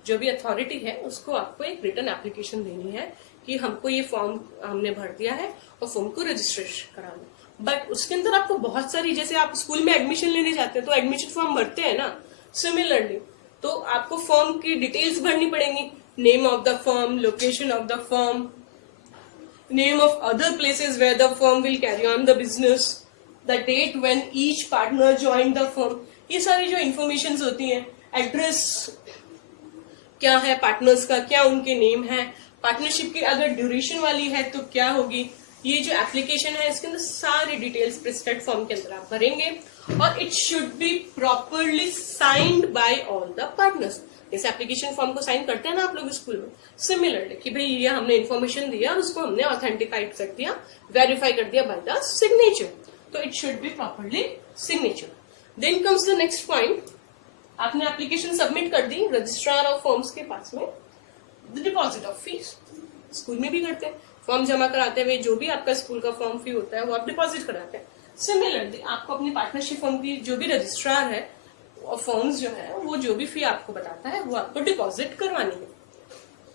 जो भी अथॉरिटी है, उसको आपको एक रिटन एप्लीकेशन देनी है कि हमको ये फॉर्म हमने भर दिया है और फॉर्म को रजिस्ट्रेशन कराना। बट उसके अंदर आपको बहुत सारी, जैसे आप स्कूल में एडमिशन लेने जाते हैं तो एडमिशन फॉर्म भरते हैं ना, सिमिलरली तो आपको फॉर्म की डिटेल्स भरनी पड़ेंगी। Name of the firm, location of the firm, name of other places where the firm will carry on the business, the date when each partner join the firm, ये सारी जो इन्फॉर्मेशन होती हैं, एड्रेस क्या है पार्टनर्स का, क्या उनके नेम है, पार्टनरशिप की अगर ड्यूरेशन वाली है तो क्या होगी, ये जो एप्लीकेशन है इसके अंदर सारी डिटेल्स प्रिस्क्राइब्ड फॉर्म के अंदर आप भरेंगे और it should be properly signed by all the partners. इस एप्लीकेशन फॉर्म को साइन करते हैं ना आप लोग स्कूल में, सिमिलरली कि भाई ये हमने इन्फॉर्मेशन दिया और उसको हमने ऑथेंटिकाइड कर दिया, वेरीफाई कर दिया बाय द सिग्नेचर, तो it should be properly signature. Then comes the next point, आपने एप्लीकेशन सबमिट कर दी रजिस्ट्रार ऑफ फॉर्म्स के पास में, the deposit of fees. School में भी करते हैं, फॉर्म जमा कराते हुए जो भी आपका स्कूल का फॉर्म फी होता है वो आप डिपॉजिट कराते हैं। सिमिलरली आपको अपनी पार्टनरशिप फॉर्म की जो भी रजिस्ट्रार है और फॉर्म्स जो है वो जो भी फी आपको बताता है वो आपको डिपॉजिट करवानी है।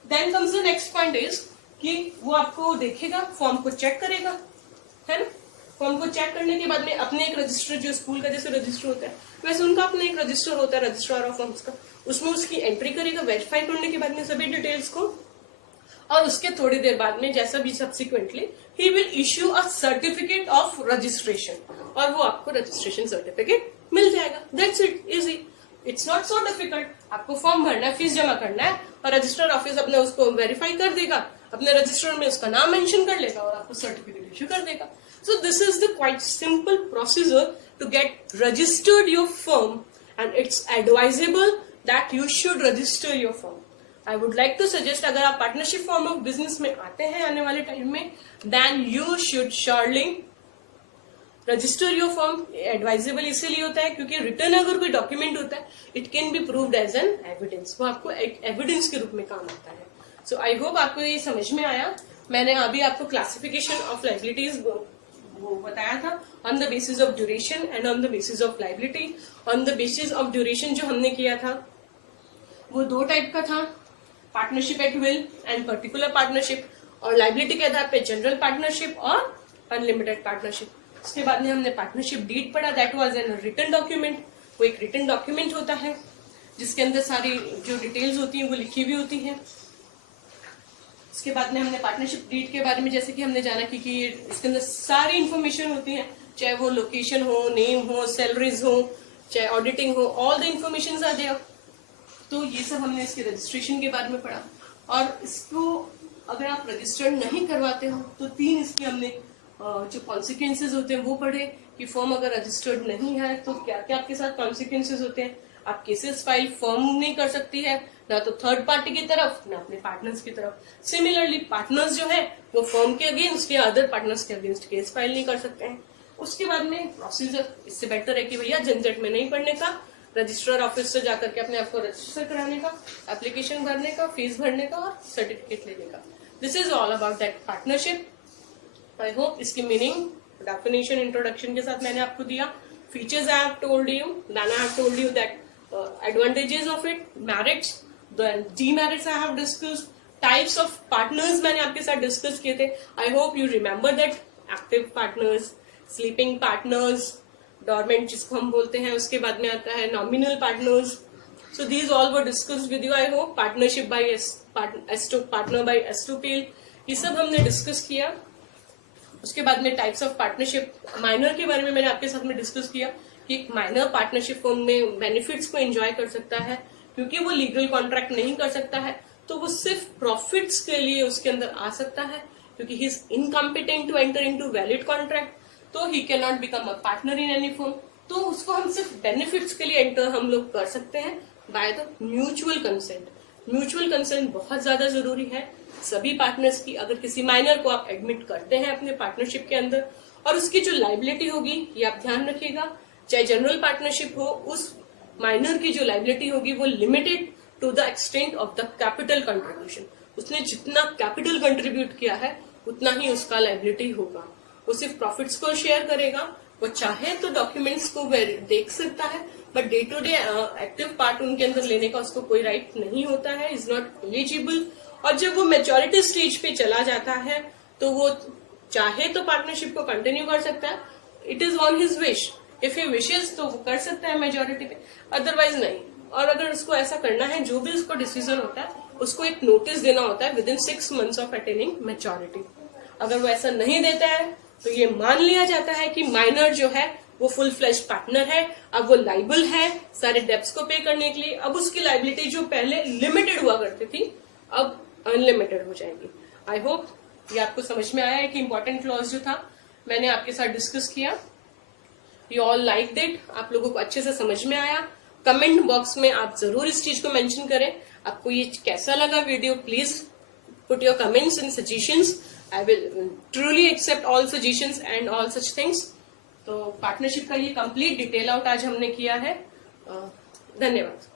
Then comes the next point is कि वो आपको देखेगा, फॉर्म को चेक करेगा, है ना। फॉर्म को चेक करने के बाद में अपने एक रजिस्टर, जो स्कूल का जैसे रजिस्टर होता है वैसे उनका अपना एक रजिस्टर होता है रजिस्ट्रार ऑफ फॉर्म्स का, उसमें उसकी एंट्री करेगा वेरीफाई करने के बाद में सभी डिटेल्स को, और उसके थोड़ी देर बाद में जैसा भी subsequently he will issue a certificate of registration और वो आपको रजिस्ट्रेशन सर्टिफिकेट मिल जाएगा। That's it, easy, it's not so difficult. आपको फॉर्म भरना है, फीस जमा करना है और रजिस्टर ऑफिस अपने उसको वेरीफाई कर देगा, अपने रजिस्टर में उसका नाम मेंशन कर लेगा और आपको सर्टिफिकेट इश्यू कर देगा। So this is the quite simple procedure to get registered your firm, and it's advisable that you should register your firm. I would like to suggest अगर आप पार्टनरशिप फॉर्म ऑफ बिजनेस में आते हैं आने वाले टाइम में, then you should surely register your firm. Advisable इसीलिए होता है क्योंकि रिटर्न अगर कोई डॉक्यूमेंट होता है it can be proved as an evidence, वो आपको एक एविडेंस के रूप में काम आता है। सो आई होप आपको ये समझ में आया। मैंने अभी आपको क्लासिफिकेशन ऑफ लाइबिलिटीज वो बताया था, on the basis of duration and on the basis of liability. On the basis of duration जो हमने किया था वो 2 टाइप का था, partnership at will and particular partnership, और लाइबिलिटी के आधार पे जनरल पार्टनरशिप और अनलिमिटेड पार्टनरशिप। उसके बाद में हमने पार्टनरशिप डीड पढ़ा, that was an written document. वो एक रिटन डॉक्यूमेंट होता है जिसके अंदर सारी जो डिटेल्स होती हैं वो लिखी हुई होती हैं। इसके बाद में हमने पार्टनरशिप डीड के बारे में जैसे कि हमने जाना कि इसके अंदर सारी इंफॉर्मेशन होती है, चाहे वो लोकेशन हो, नेम हो, सैलरीज हो, चाहे ऑडिटिंग हो, all the information are there. तो ये सब हमने इसके रजिस्ट्रेशन के बारे में पढ़ा, और इसको अगर आप रजिस्टर्ड नहीं करवाते हो तो 3 इसके हमने जो कॉन्सिक्वेंसेज होते हैं वो पढ़े कि फर्म अगर रजिस्टर्ड नहीं है तो क्या क्या आपके साथ कॉन्सिक्वेंसेज होते हैं। आप केसेस फाइल फर्म नहीं कर सकती है, ना तो थर्ड पार्टी की तरफ ना अपने पार्टनर्स की तरफ। सिमिलरली पार्टनर्स जो है वो फर्म के अगेंस्ट या अदर पार्टनर्स के अगेंस्ट केस फाइल नहीं कर सकते हैं। उसके बाद में प्रोसीजर इससे बेटर है कि भैया झंझट में नहीं पड़ने का, रजिस्ट्रार ऑफिस से जाकर के अपने आप को रजिस्टर कराने का, एप्लीकेशन भरने का, फीस भरने का और सर्टिफिकेट लेने का। This is all about that partnership. I hope इसकी मीनिंग, डेफिनेशन, इंट्रोडक्शन के साथ मैंने आपको दिया। Features I have told you, then I have told you that advantages of it, merits, demerits I have discussed, types of partners मैंने आपके साथ डिस्कस किए थे। I hope you remember that, active partners, sleeping partners, dormant जिसको हम बोलते हैं, उसके बाद में आता है nominal partners. So these all were discussed with you. I hope partnership by S2, partner by S2PL, ये सब हमने डिस्कस किया। उसके बाद में टाइप्स ऑफ पार्टनरशिप, माइनर के बारे में मैंने आपके साथ में डिस्कस किया कि एक माइनर पार्टनरशिप फर्म में बेनिफिट्स को एंजॉय कर सकता है क्योंकि वो लीगल कॉन्ट्रैक्ट नहीं कर सकता है, तो वो सिर्फ प्रॉफिट्स के लिए उसके अंदर आ सकता है क्योंकि he is incompetent to enter into valid contract, तो he can not become a partner in any firm. तो उसको हम सिर्फ बेनिफिट्स के लिए एंटर हम लोग कर सकते हैं by the mutual consent. Mutual consent बहुत ज्यादा जरूरी है सभी पार्टनर्स की। अगर किसी माइनर को आप एडमिट करते हैं अपने पार्टनरशिप के अंदर, और उसकी जो लाइबिलिटी होगी ये आप ध्यान रखिएगा, चाहे जनरल पार्टनरशिप हो, उस माइनर की जो लाइबिलिटी होगी वो limited to the extent of the capital contribution. उसने जितना कैपिटल कंट्रीब्यूट किया है उतना ही उसका लाइबिलिटी होगा। वो सिर्फ प्रॉफिट्स को शेयर करेगा, वो चाहे तो डॉक्यूमेंट्स को देख सकता है, but day to day active part उनके अंदर लेने का उसको कोई राइट नहीं होता है, इज नॉट एलिजिबल। और जब वो मेच्योरिटी स्टेज पे चला जाता है तो वो चाहे तो पार्टनरशिप को कंटिन्यू कर सकता है, it is on his wish. If he wishes तो वो कर सकता है मेजोरिटी पे, अदरवाइज नहीं। और अगर उसको ऐसा करना है, जो भी उसको डिसीजन होता है उसको एक नोटिस देना होता है with in 6 months of attaining maturity. अगर वो ऐसा नहीं देता है तो ये मान लिया जाता है कि माइनर जो है वो फुल फ्लेश पार्टनर है, अब वो लाइबल है सारे डेब्ट्स को पे करने के लिए। अब उसकी लाइबिलिटी जो पहले लिमिटेड हुआ करती थी अब अनलिमिटेड हो जाएगी। आई होप ये आपको समझ में आया है कि इंपॉर्टेंट क्लॉज जो था मैंने आपके साथ डिस्कस किया, यू ऑल लाइक दैट, आप लोगों को अच्छे से समझ में आया। कमेंट बॉक्स में आप जरूर इस चीज को मेंशन करें, आपको ये कैसा लगा video. Please put your comments and suggestions, I will truly accept all suggestions and all such things. तो पार्टनरशिप का ये कंप्लीट डिटेल आउट आज हमने किया है। धन्यवाद।